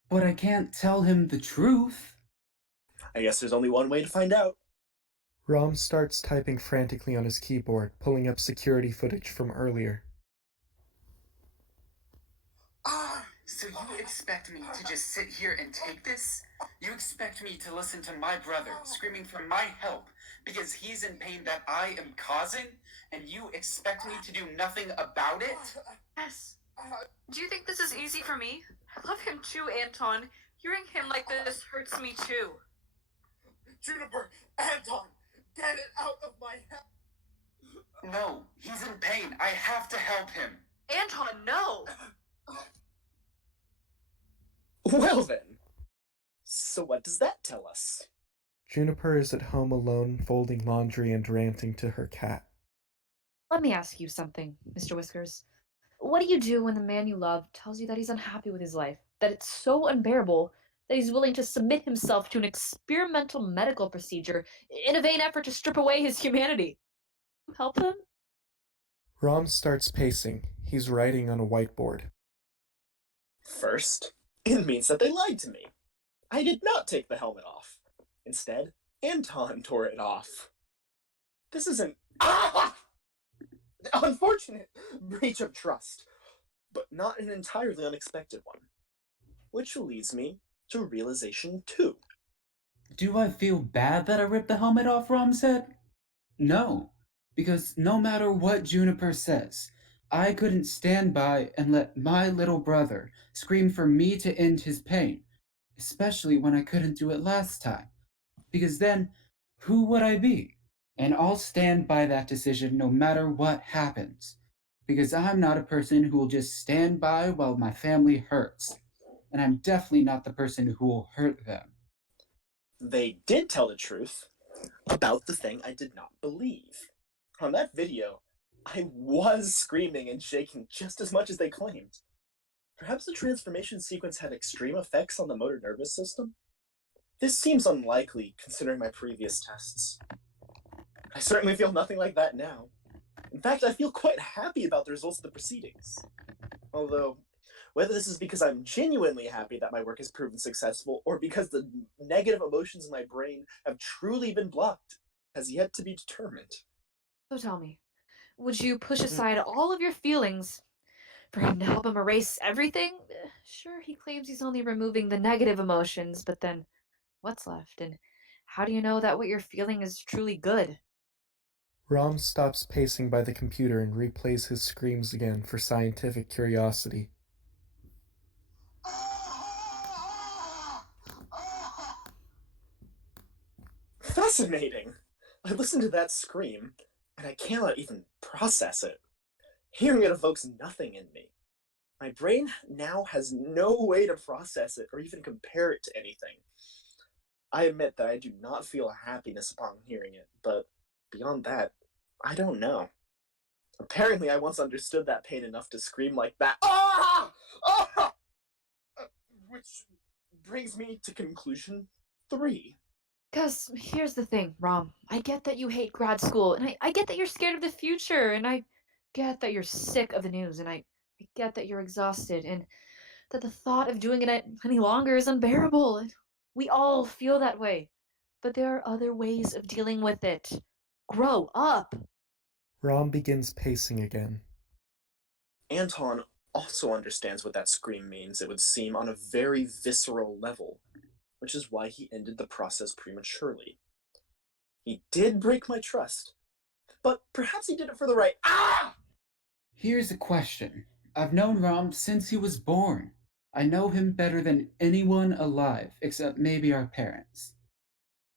But I can't tell him the truth. I guess there's only one way to find out. Rom starts typing frantically on his keyboard, pulling up security footage from earlier. So you expect me to just sit here and take this? You expect me to listen to my brother screaming for my help because he's in pain that I am causing? And you expect me to do nothing about it? Yes. Do you think this is easy for me? I love him too, Anton. Hearing him like this hurts me too. Juniper! Anton! Get it out of my head! No, he's in pain. I have to help him. Anton, no! Well then. So what does that tell us? Juniper is at home alone, folding laundry and ranting to her cat. Let me ask you something, Mr. Whiskers. What do you do when the man you love tells you that he's unhappy with his life, that it's so unbearable that he's willing to submit himself to an experimental medical procedure in a vain effort to strip away his humanity. Help him? Rom starts pacing. He's writing on a whiteboard. First, it means that they lied to me. I did not take the helmet off. Instead, Anton tore it off. This is an unfortunate breach of trust, but not an entirely unexpected one. Which leads me to realization 2. Do I feel bad that I ripped the helmet off, Rom said? No, because no matter what Juniper says, I couldn't stand by and let my little brother scream for me to end his pain, especially when I couldn't do it last time. Because then, who would I be? And I'll stand by that decision no matter what happens. Because I'm not a person who will just stand by while my family hurts. And I'm definitely not the person who will hurt them. They did tell the truth about the thing I did not believe. On that video, I was screaming and shaking just as much as they claimed. Perhaps the transformation sequence had extreme effects on the motor nervous system? This seems unlikely, considering my previous tests. I certainly feel nothing like that now. In fact, I feel quite happy about the results of the proceedings. Although, whether this is because I'm genuinely happy that my work has proven successful, or because the negative emotions in my brain have truly been blocked, has yet to be determined. So tell me, would you push aside all of your feelings for him to help him erase everything? Sure, he claims he's only removing the negative emotions, but then what's left? And how do you know that what you're feeling is truly good? Rom stops pacing by the computer and replays his screams again for scientific curiosity. Fascinating! I listened to that scream, and I cannot even process it. Hearing it evokes nothing in me. My brain now has no way to process it or even compare it to anything. I admit that I do not feel happiness upon hearing it, but beyond that, I don't know. Apparently, I once understood that pain enough to scream like that. Ah! Ah! Which brings me to conclusion 3. Because here's the thing, Rom. I get that you hate grad school, and I get that you're scared of the future, and I get that you're sick of the news, and I get that you're exhausted, and that the thought of doing it any longer is unbearable. And we all feel that way. But there are other ways of dealing with it. Grow up. Rom begins pacing again. Anton also understands what that scream means, it would seem, on a very visceral level, which is why he ended the process prematurely. He did break my trust, but perhaps he did it for the right. Ah! Here's a question. I've known Rom since he was born. I know him better than anyone alive, except maybe our parents.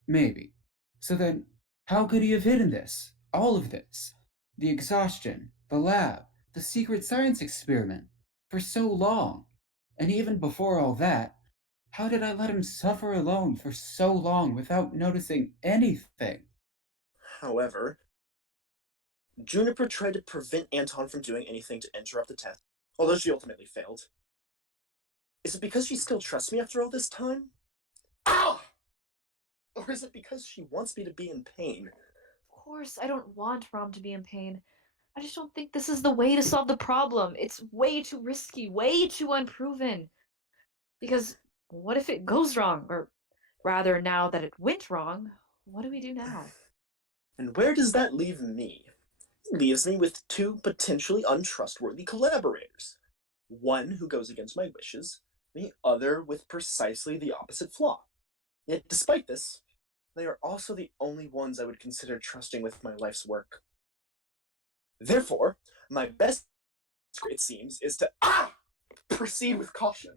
Maybe. So then, how could he have hidden this? All of this? The exhaustion, the lab, the secret science experiment, for so long? And even before all that, how did I let him suffer alone for so long without noticing anything? However, Juniper tried to prevent Anton from doing anything to interrupt the test, although she ultimately failed. Is it because she still trusts me after all this time? Ow! Or is it because she wants me to be in pain? Of course, I don't want Rom to be in pain. I just don't think this is the way to solve the problem. It's way too risky, way too unproven. Because what if it goes wrong? Or rather, now that it went wrong, what do we do now? And where does that leave me? It leaves me with 2 potentially untrustworthy collaborators. One who goes against my wishes, the other with precisely the opposite flaw. Yet despite this, they are also the only ones I would consider trusting with my life's work. Therefore, my best, it seems, is to proceed with caution.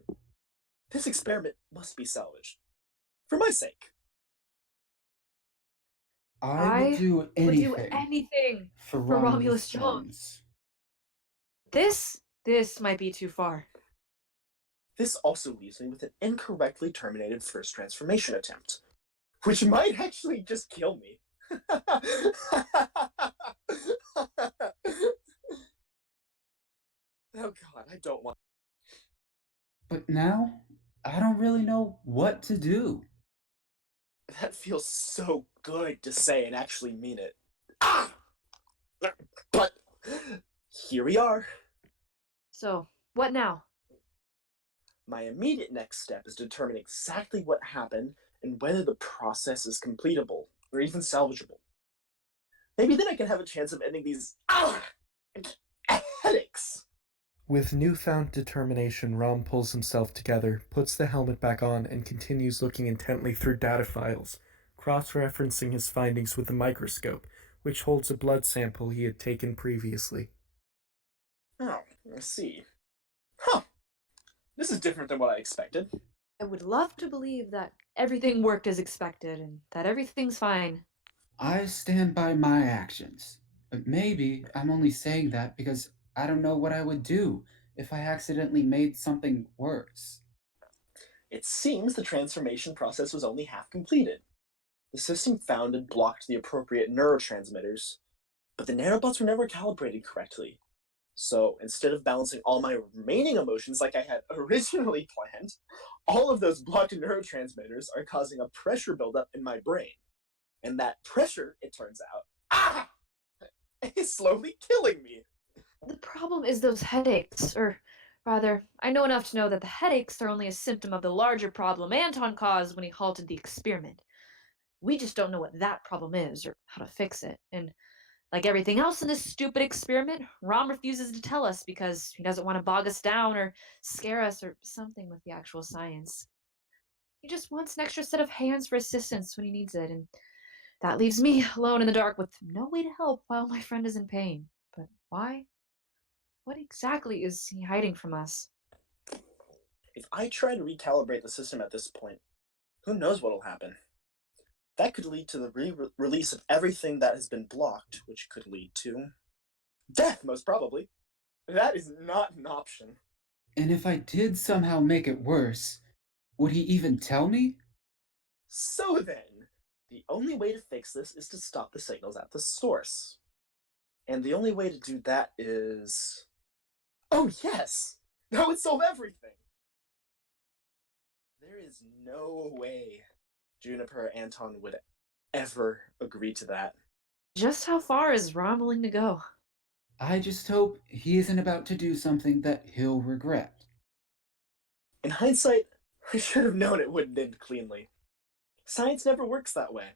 This experiment must be salvaged. For my sake. I would do would anything, do anything for for Romulus Romulus Jones. This might be too far. This also leaves me with an incorrectly terminated first transformation attempt, which might actually just kill me. Oh god, I don't want. But now, I don't really know what to do. That feels so good to say and actually mean it. Ah! But here we are. So, what now? My immediate next step is to determine exactly what happened and whether the process is completable or even salvageable. Maybe then I can have a chance of ending these headaches. With newfound determination, Rom pulls himself together, puts the helmet back on, and continues looking intently through data files, cross-referencing his findings with the microscope, which holds a blood sample he had taken previously. Oh, I see. Huh. This is different than what I expected. I would love to believe that everything worked as expected and that everything's fine. I stand by my actions. But maybe I'm only saying that because I don't know what I would do if I accidentally made something worse. It seems the transformation process was only half completed. The system found and blocked the appropriate neurotransmitters, but the nanobots were never calibrated correctly. So instead of balancing all my remaining emotions like I had originally planned, all of those blocked neurotransmitters are causing a pressure buildup in my brain. And that pressure, it turns out, is slowly killing me. The problem is those headaches, or rather, I know enough to know that the headaches are only a symptom of the larger problem Anton caused when he halted the experiment. We just don't know what that problem is or how to fix it. And like everything else in this stupid experiment, Rom refuses to tell us because he doesn't want to bog us down or scare us or something with the actual science. He just wants an extra set of hands for assistance when he needs it, and that leaves me alone in the dark with no way to help while my friend is in pain. But why? What exactly is he hiding from us? If I try to recalibrate the system at this point, who knows what'll happen? That could lead to the release of everything that has been blocked, which could lead to death, most probably. That is not an option. And if I did somehow make it worse, would he even tell me? So then, the only way to fix this is to stop the signals at the source. And the only way to do that is... Oh yes! That would solve everything! There is no way Juniper or Anton would ever agree to that. Just how far is Rom willing to go? I just hope he isn't about to do something that he'll regret. In hindsight, I should have known it wouldn't end cleanly. Science never works that way.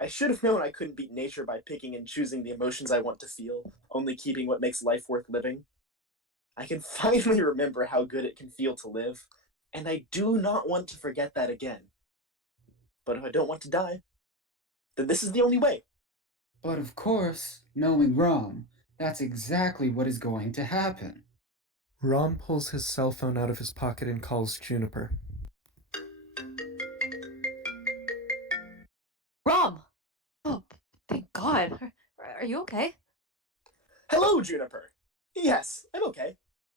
I should have known I couldn't beat nature by picking and choosing the emotions I want to feel, only keeping what makes life worth living. I can finally remember how good it can feel to live, and I do not want to forget that again. But if I don't want to die, then this is the only way. But of course, knowing Rom, that's exactly what is going to happen. Rom pulls his cell phone out of his pocket and calls Juniper. Rom! Oh, thank God. Are you okay? Hello, Juniper. Yes, I'm okay.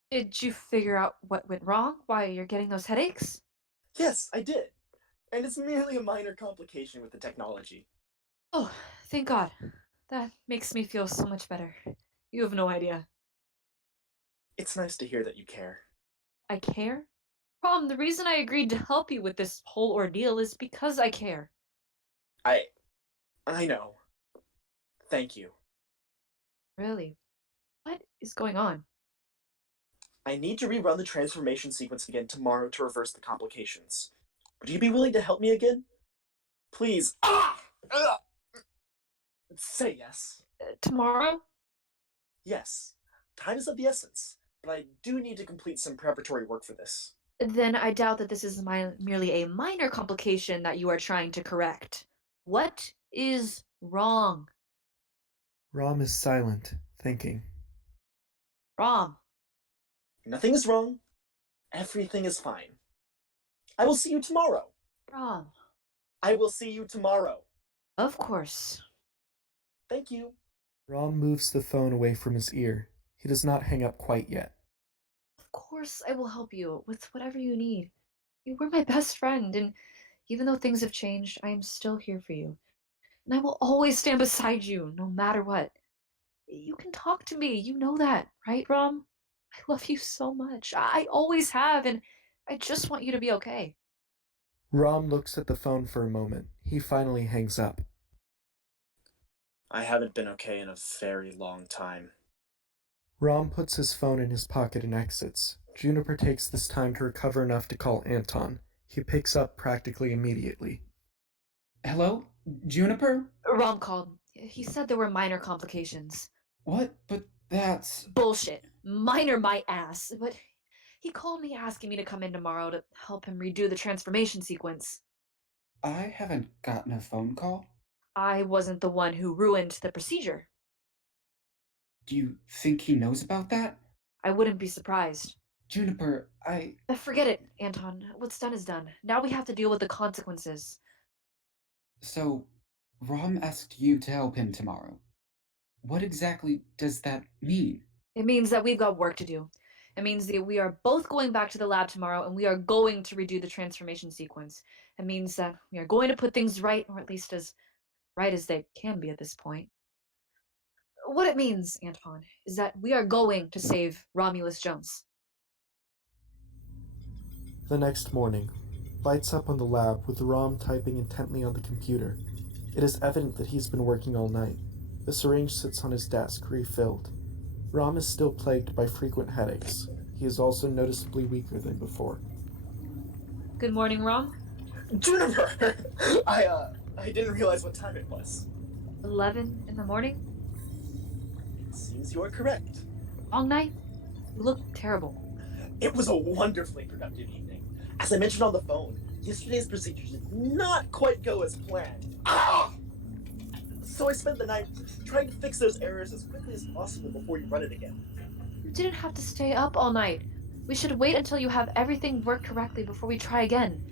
Did you figure out what went wrong? Why you're getting those headaches? Yes, I did. And it's merely a minor complication with the technology. Oh, thank God. That makes me feel so much better. You have no idea. It's nice to hear that you care. I care? Rom, the reason I agreed to help you with this whole ordeal is because I care. I know. Thank you. Really? What is going on? I need to rerun the transformation sequence again tomorrow to reverse the complications. Would you be willing to help me again? Please. Say yes. Tomorrow? Yes. Time is of the essence, but I do need to complete some preparatory work for this. Then I doubt that this is merely a minor complication that you are trying to correct. What is wrong? Rom is silent, thinking. Rom. Nothing is wrong. Everything is fine. I will see you tomorrow. Rom. I will see you tomorrow. Of course. Thank you. Rom moves the phone away from his ear. He does not hang up quite yet. Of course I will help you with whatever you need. You were my best friend, and even though things have changed, I am still here for you. And I will always stand beside you, no matter what. You can talk to me, you know that, right, Rom? I love you so much. I always have, and I just want you to be okay. Rom looks at the phone for a moment. He finally hangs up. I haven't been okay in a very long time. Rom puts his phone in his pocket and exits. Juniper takes this time to recover enough to call Anton. He picks up practically immediately. Hello? Juniper? Rom called. He said there were minor complications. What? But that's... Bullshit. Minor my ass. But he called me asking me to come in tomorrow to help him redo the transformation sequence. I haven't gotten a phone call. I wasn't the one who ruined the procedure. Do you think he knows about that? I wouldn't be surprised. Juniper, Forget it, Anton. What's done is done. Now we have to deal with the consequences. So, Rom asked you to help him tomorrow. What exactly does that mean? It means that we've got work to do. It means that we are both going back to the lab tomorrow and we are going to redo the transformation sequence. It means that we are going to put things right, or at least as right as they can be at this point. What it means, Anton, is that we are going to save Romulus Jones. The next morning, lights up on the lab with Rom typing intently on the computer. It is evident that he's been working all night. The syringe sits on his desk, refilled. Rom is still plagued by frequent headaches. He is also noticeably weaker than before. Good morning, Rom. Juniper! I didn't realize what time it was. 11 in the morning? It seems you are correct. Long night? You look terrible. It was a wonderfully productive evening. As I mentioned on the phone, yesterday's procedure did not quite go as planned. So I spent the night trying to fix those errors as quickly as possible before you run it again. You didn't have to stay up all night. We should wait until you have everything work correctly before we try again.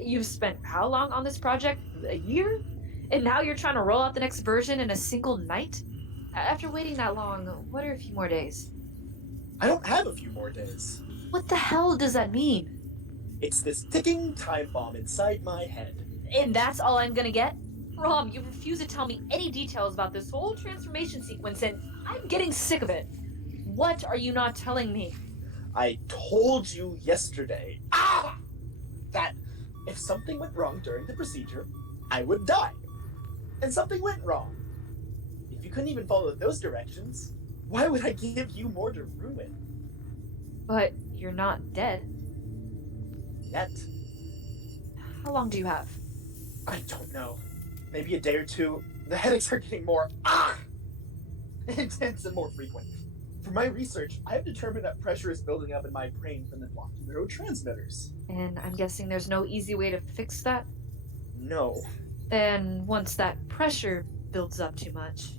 You've spent how long on this project? A year? And now you're trying to roll out the next version in a single night? After waiting that long, what are a few more days? I don't have a few more days. What the hell does that mean? It's this ticking time bomb inside my head. And that's all I'm gonna get? Rom, you refuse to tell me any details about this whole transformation sequence, and I'm getting sick of it. What are you not telling me? I told you yesterday that if something went wrong during the procedure, I would die. And something went wrong. If you couldn't even follow those directions, why would I give you more to ruin? But you're not dead. Yet. How long do you have? I don't know. Maybe a day or two. The headaches are getting more intense and more frequent. For my research, I have determined that pressure is building up in my brain from the blocked neurotransmitters. And I'm guessing there's no easy way to fix that? No. Then once that pressure builds up too much.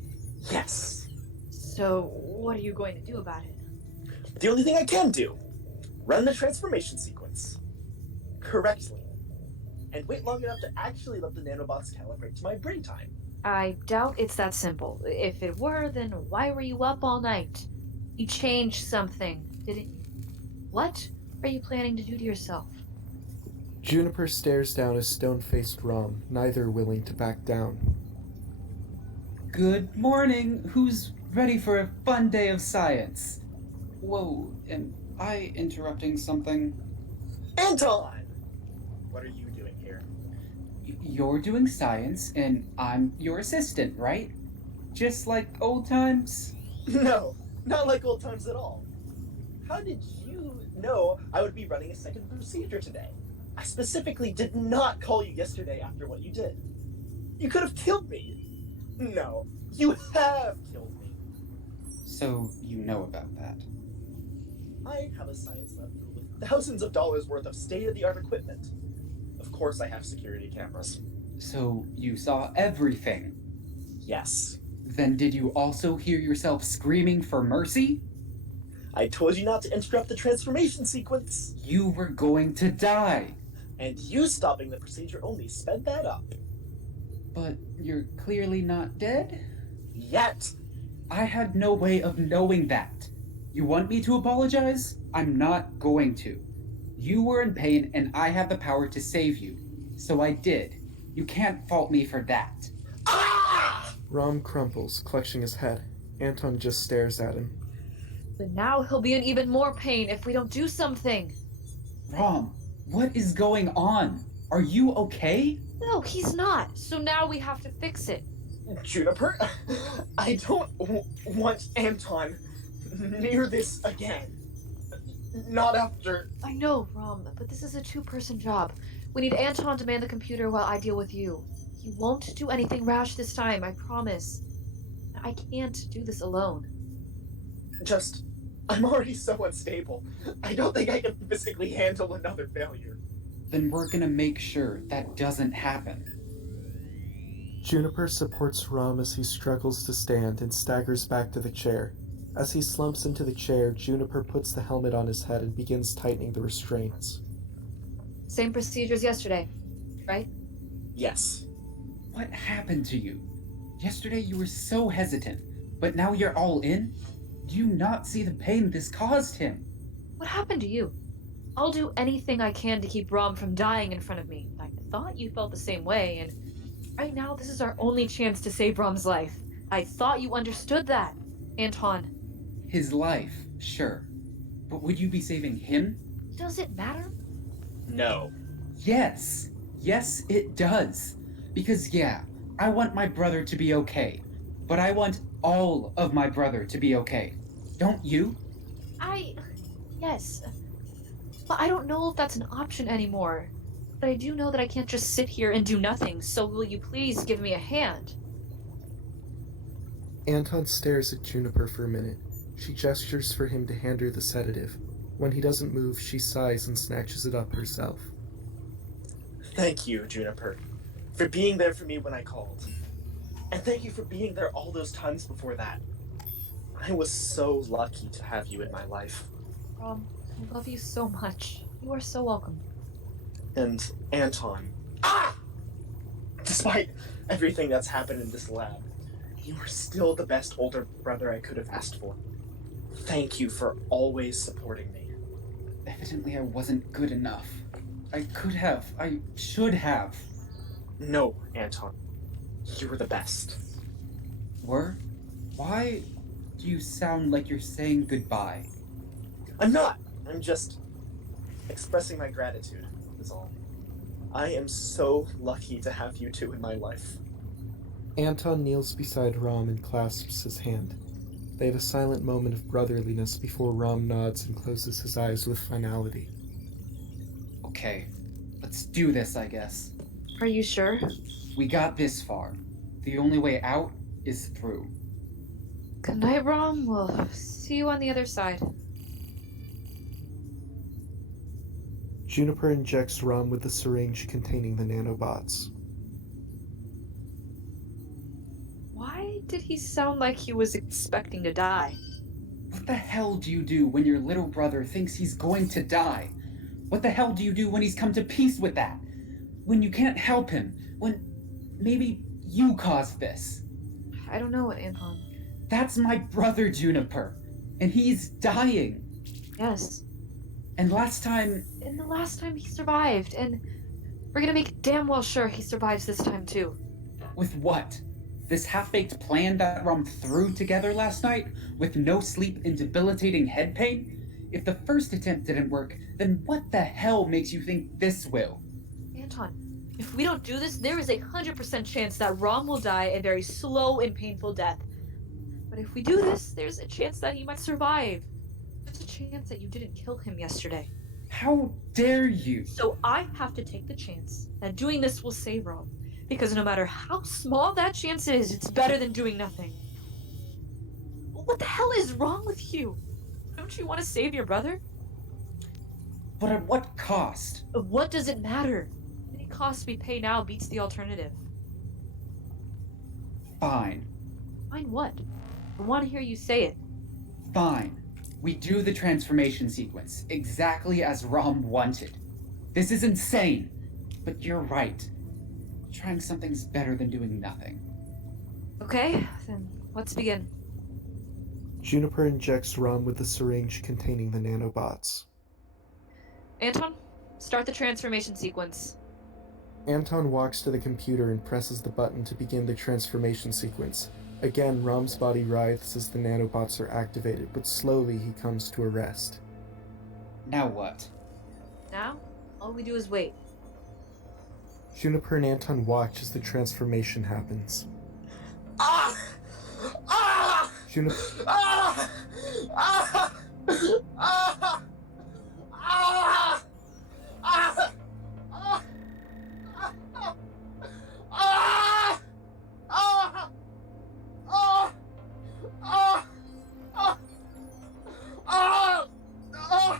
Yes. So what are you going to do about it? The only thing I can do, run the transformation sequence correctly, and wait long enough to actually let the nanobots calibrate to my brain time. I doubt it's that simple. If it were, then why were you up all night? You changed something, didn't you? What are you planning to do to yourself? Juniper stares down a stone-faced Rom, neither willing to back down. Good morning. Who's ready for a fun day of science? Whoa, am I interrupting something? Anton! What are you doing here? You're doing science, and I'm your assistant, right? Just like old times? No, not like old times at all. How did you know I would be running a second procedure today? I specifically did not call you yesterday after what you did. You could have killed me. No, you have killed me. So you know about that. I have a science lab filled with thousands of dollars worth of state-of-the-art equipment. Of course I have security cameras. So you saw everything? Yes. Then did you also hear yourself screaming for mercy? I told you not to interrupt the transformation sequence. You were going to die. And you stopping the procedure only sped that up. But you're clearly not dead? Yet. I had no way of knowing that. You want me to apologize? I'm not going to. You were in pain and I had the power to save you. So I did. You can't fault me for that. Rom crumples, clutching his head. Anton just stares at him. But now he'll be in even more pain if we don't do something. Rom, what is going on? Are you okay? No, he's not. So now we have to fix it. Juniper, I don't want Anton near this again. Not after. I know, Rom, but this is a two-person job. We need Anton to man the computer while I deal with you. He won't do anything rash this time, I promise. I can't do this alone. I'm already so unstable. I don't think I can physically handle another failure. Then we're gonna make sure that doesn't happen. Juniper supports Rom as he struggles to stand and staggers back to the chair. As he slumps into the chair, Juniper puts the helmet on his head and begins tightening the restraints. Same procedure as yesterday, right? Yes. What happened to you? Yesterday you were so hesitant, but now you're all in? Do you not see the pain this caused him? What happened to you? I'll do anything I can to keep Rom from dying in front of me. I thought you felt the same way, and right now this is our only chance to save Rom's life. I thought you understood that, Anton. His life, sure. But would you be saving him? Does it matter? No. Yes. Yes, it does. Because yeah, I want my brother to be okay. But I want all of my brother to be okay. Don't you? Yes. But I don't know if that's an option anymore. But I do know that I can't just sit here and do nothing, so will you please give me a hand? Anton stares at Juniper for a minute. She gestures for him to hand her the sedative. When he doesn't move, she sighs and snatches it up herself. Thank you, Juniper, for being there for me when I called. And thank you for being there all those times before that. I was so lucky to have you in my life. I love you so much. You are so welcome. And Anton. Despite everything that's happened in this lab, you are still the best older brother I could have asked for. Thank you for always supporting me. Evidently I wasn't good enough. I should have. No, Anton. You were the best. Were? Why do you sound like you're saying goodbye? I'm not. I'm just expressing my gratitude, is all. I am so lucky to have you two in my life. Anton kneels beside Rom and clasps his hand. They have a silent moment of brotherliness before Rom nods and closes his eyes with finality. Okay, let's do this, I guess. Are you sure? We got this far. The only way out is through. Good night, Rom. We'll see you on the other side. Juniper injects Rom with the syringe containing the nanobots. Why did he sound like he was expecting to die? What the hell do you do when your little brother thinks he's going to die? What the hell do you do when he's come to peace with that? When you can't help him? When maybe you caused this? I don't know, Anton. That's my brother, Juniper. And he's dying. Yes. And last time... And the last time he survived, and we're gonna make damn well sure he survives this time too. With what? This half-baked plan that Rom threw together last night? With no sleep and debilitating head pain? If the first attempt didn't work, then what the hell makes you think this will? Anton, if we don't do this, there is 100% chance that Rom will die a very slow and painful death. But if we do this, there's a chance that he might survive. There's a chance that you didn't kill him yesterday. How dare you? So I have to take the chance that doing this will save Rom. Because no matter how small that chance is, it's better than doing nothing. What the hell is wrong with you? Don't you want to save your brother? But at what cost? What does it matter? Any cost we pay now beats the alternative. Fine. Fine what? I want to hear you say it. Fine. We do the transformation sequence, exactly as Rom wanted. This is insane. But you're right. Trying something's better than doing nothing. Okay, then let's begin. Juniper injects Rom with the syringe containing the nanobots. Anton, start the transformation sequence. Anton walks to the computer and presses the button to begin the transformation sequence. Again, Rom's body writhes as the nanobots are activated, but slowly he comes to a rest. Now what? Now we do is wait. Juniper and Anton watch as the transformation happens. Ah! Ah! Juniper... Ah! Ah! Ah! Ah! Ah! Ah! Ah! Ah! Ah! Ah! Ah! Ah! Ah!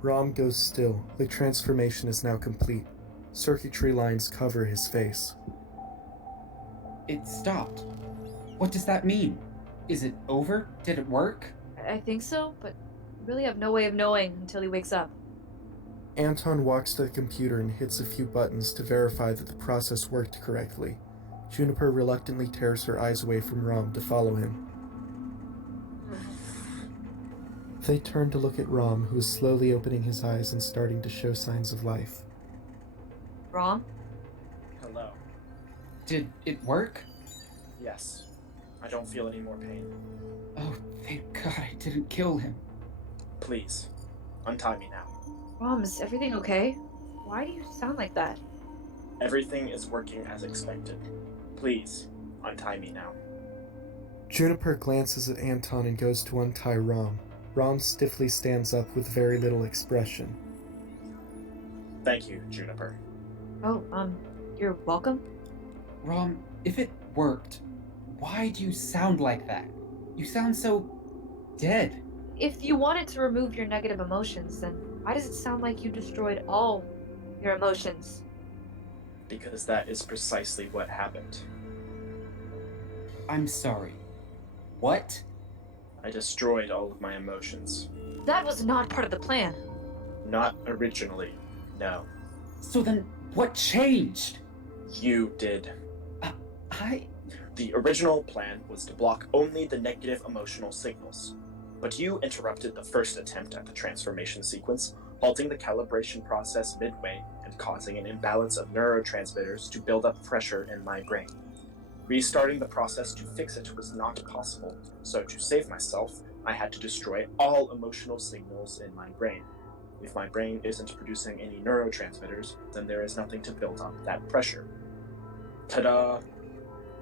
Rom goes still. The transformation is now complete. Circuitry lines cover his face. It stopped. What does that mean? Is it over? Did it work? I think so, but we really have no way of knowing until he wakes up. Anton walks to the computer and hits a few buttons to verify that the process worked correctly. Juniper reluctantly tears her eyes away from Rom to follow him. They turn to look at Rom, who is slowly opening his eyes and starting to show signs of life. Rom? Hello. Did it work? Yes. I don't feel any more pain. Oh, thank God I didn't kill him. Please, untie me now. Rom, is everything okay? Why do you sound like that? Everything is working as expected. Please, untie me now. Juniper glances at Anton and goes to untie Rom. Rom stiffly stands up with very little expression. Thank you, Juniper. Oh, you're welcome? Rom, if it worked, why do you sound like that? You sound so dead. If you wanted to remove your negative emotions, then why does it sound like you destroyed all your emotions? Because that is precisely what happened. I'm sorry. What? I destroyed all of my emotions. That was not part of the plan. Not originally, no. So then, what changed? You did. I... The original plan was to block only the negative emotional signals. But you interrupted the first attempt at the transformation sequence, halting the calibration process midway and causing an imbalance of neurotransmitters to build up pressure in my brain. Restarting the process to fix it was not possible, so to save myself, I had to destroy all emotional signals in my brain. If my brain isn't producing any neurotransmitters, then there is nothing to build up that pressure. Ta-da!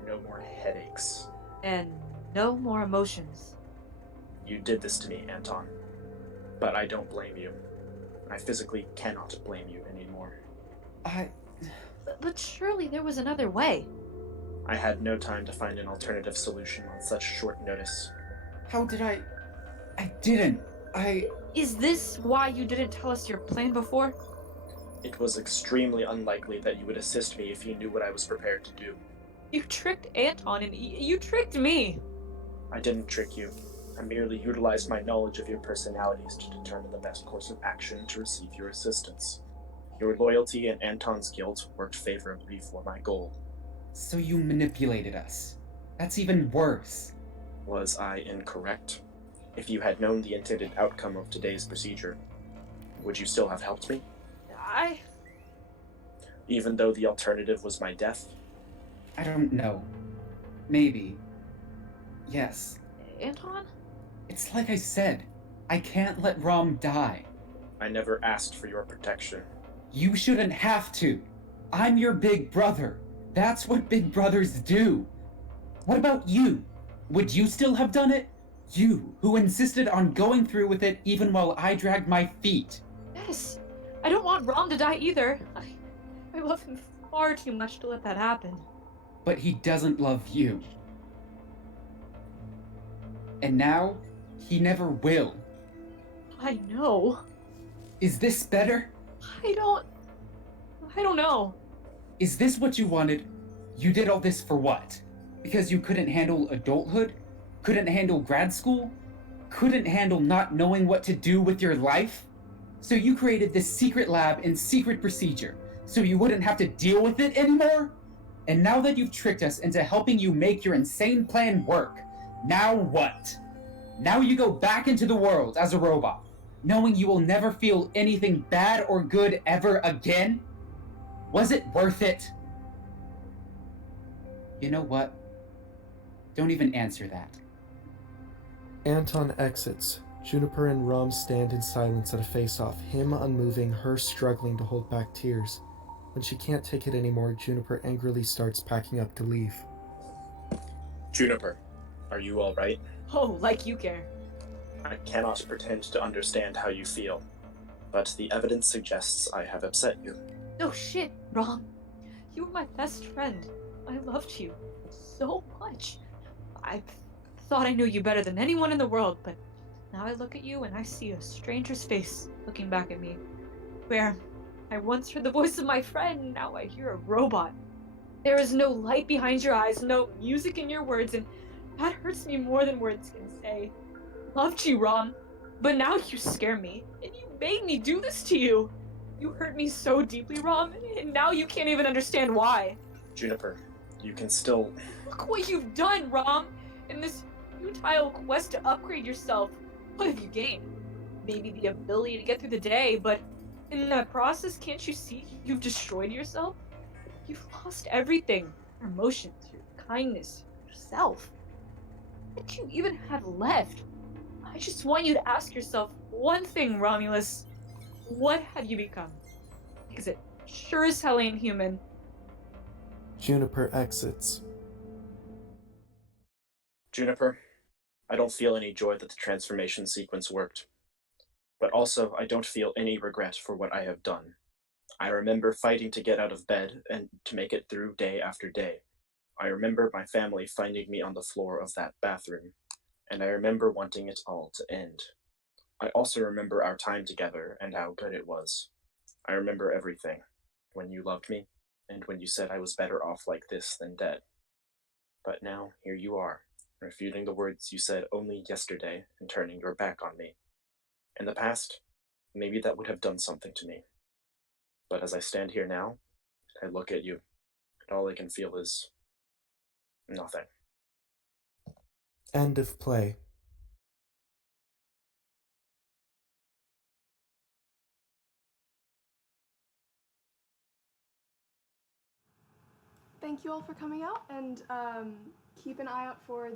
No more headaches. And no more emotions. You did this to me, Anton. But I don't blame you. I physically cannot blame you anymore. But surely there was another way. I had no time to find an alternative solution on such short notice. How did I didn't. Is this why you didn't tell us your plan before? It was extremely unlikely that you would assist me if you knew what I was prepared to do. You tricked Anton and you tricked me. I didn't trick you. I merely utilized my knowledge of your personalities to determine the best course of action to receive your assistance. Your loyalty and Anton's guilt worked favorably for my goal. So you manipulated us. That's even worse. Was I incorrect? If you had known the intended outcome of today's procedure, would you still have helped me? Even though the alternative was my death? I don't know. Maybe. Yes. Anton? It's like I said. I can't let Rom die. I never asked for your protection. You shouldn't have to. I'm your big brother. That's what big brothers do. What about you? Would you still have done it? You, who insisted on going through with it even while I dragged my feet. Yes. I don't want Rom to die either. I love him far too much to let that happen. But he doesn't love you. And now, he never will. I know. Is this better? I don't know. Is this what you wanted? You did all this for what? Because you couldn't handle adulthood? Couldn't handle grad school? Couldn't handle not knowing what to do with your life? So you created this secret lab and secret procedure, so you wouldn't have to deal with it anymore? And now that you've tricked us into helping you make your insane plan work, now what? Now you go back into the world as a robot, knowing you will never feel anything bad or good ever again? Was it worth it? You know what? Don't even answer that. Anton exits. Juniper and Rom stand in silence at a face-off, him unmoving, her struggling to hold back tears. When she can't take it anymore, Juniper angrily starts packing up to leave. Juniper, are you alright? Oh, like you care. I cannot pretend to understand how you feel, but the evidence suggests I have upset you. No shit, Rom. You were my best friend. I loved you so much. I thought I knew you better than anyone in the world, but now I look at you and I see a stranger's face looking back at me. Where I once heard the voice of my friend, now I hear a robot. There is no light behind your eyes, no music in your words, and that hurts me more than words can say. Loved you, Rom, but now you scare me, and you made me do this to you. You hurt me so deeply, Rom, and now you can't even understand why. Juniper, you can still... Look what you've done, Rom! In this futile quest to upgrade yourself, what have you gained? Maybe the ability to get through the day, but in that process, can't you see you've destroyed yourself? You've lost everything. Your emotions, your kindness, yourself. What did you even have left? I just want you to ask yourself one thing, Romulus. What have you become? Because it sure as hell ain't human. Juniper exits. Juniper, I don't feel any joy that the transformation sequence worked. But also, I don't feel any regret for what I have done. I remember fighting to get out of bed and to make it through day after day. I remember my family finding me on the floor of that bathroom, and I remember wanting it all to end. I also remember our time together and how good it was. I remember everything, when you loved me, and when you said I was better off like this than dead. But now, here you are, refuting the words you said only yesterday and turning your back on me. In the past, maybe that would have done something to me. But as I stand here now, I look at you, and all I can feel is nothing. End of play. Thank you all for coming out, and keep an eye out for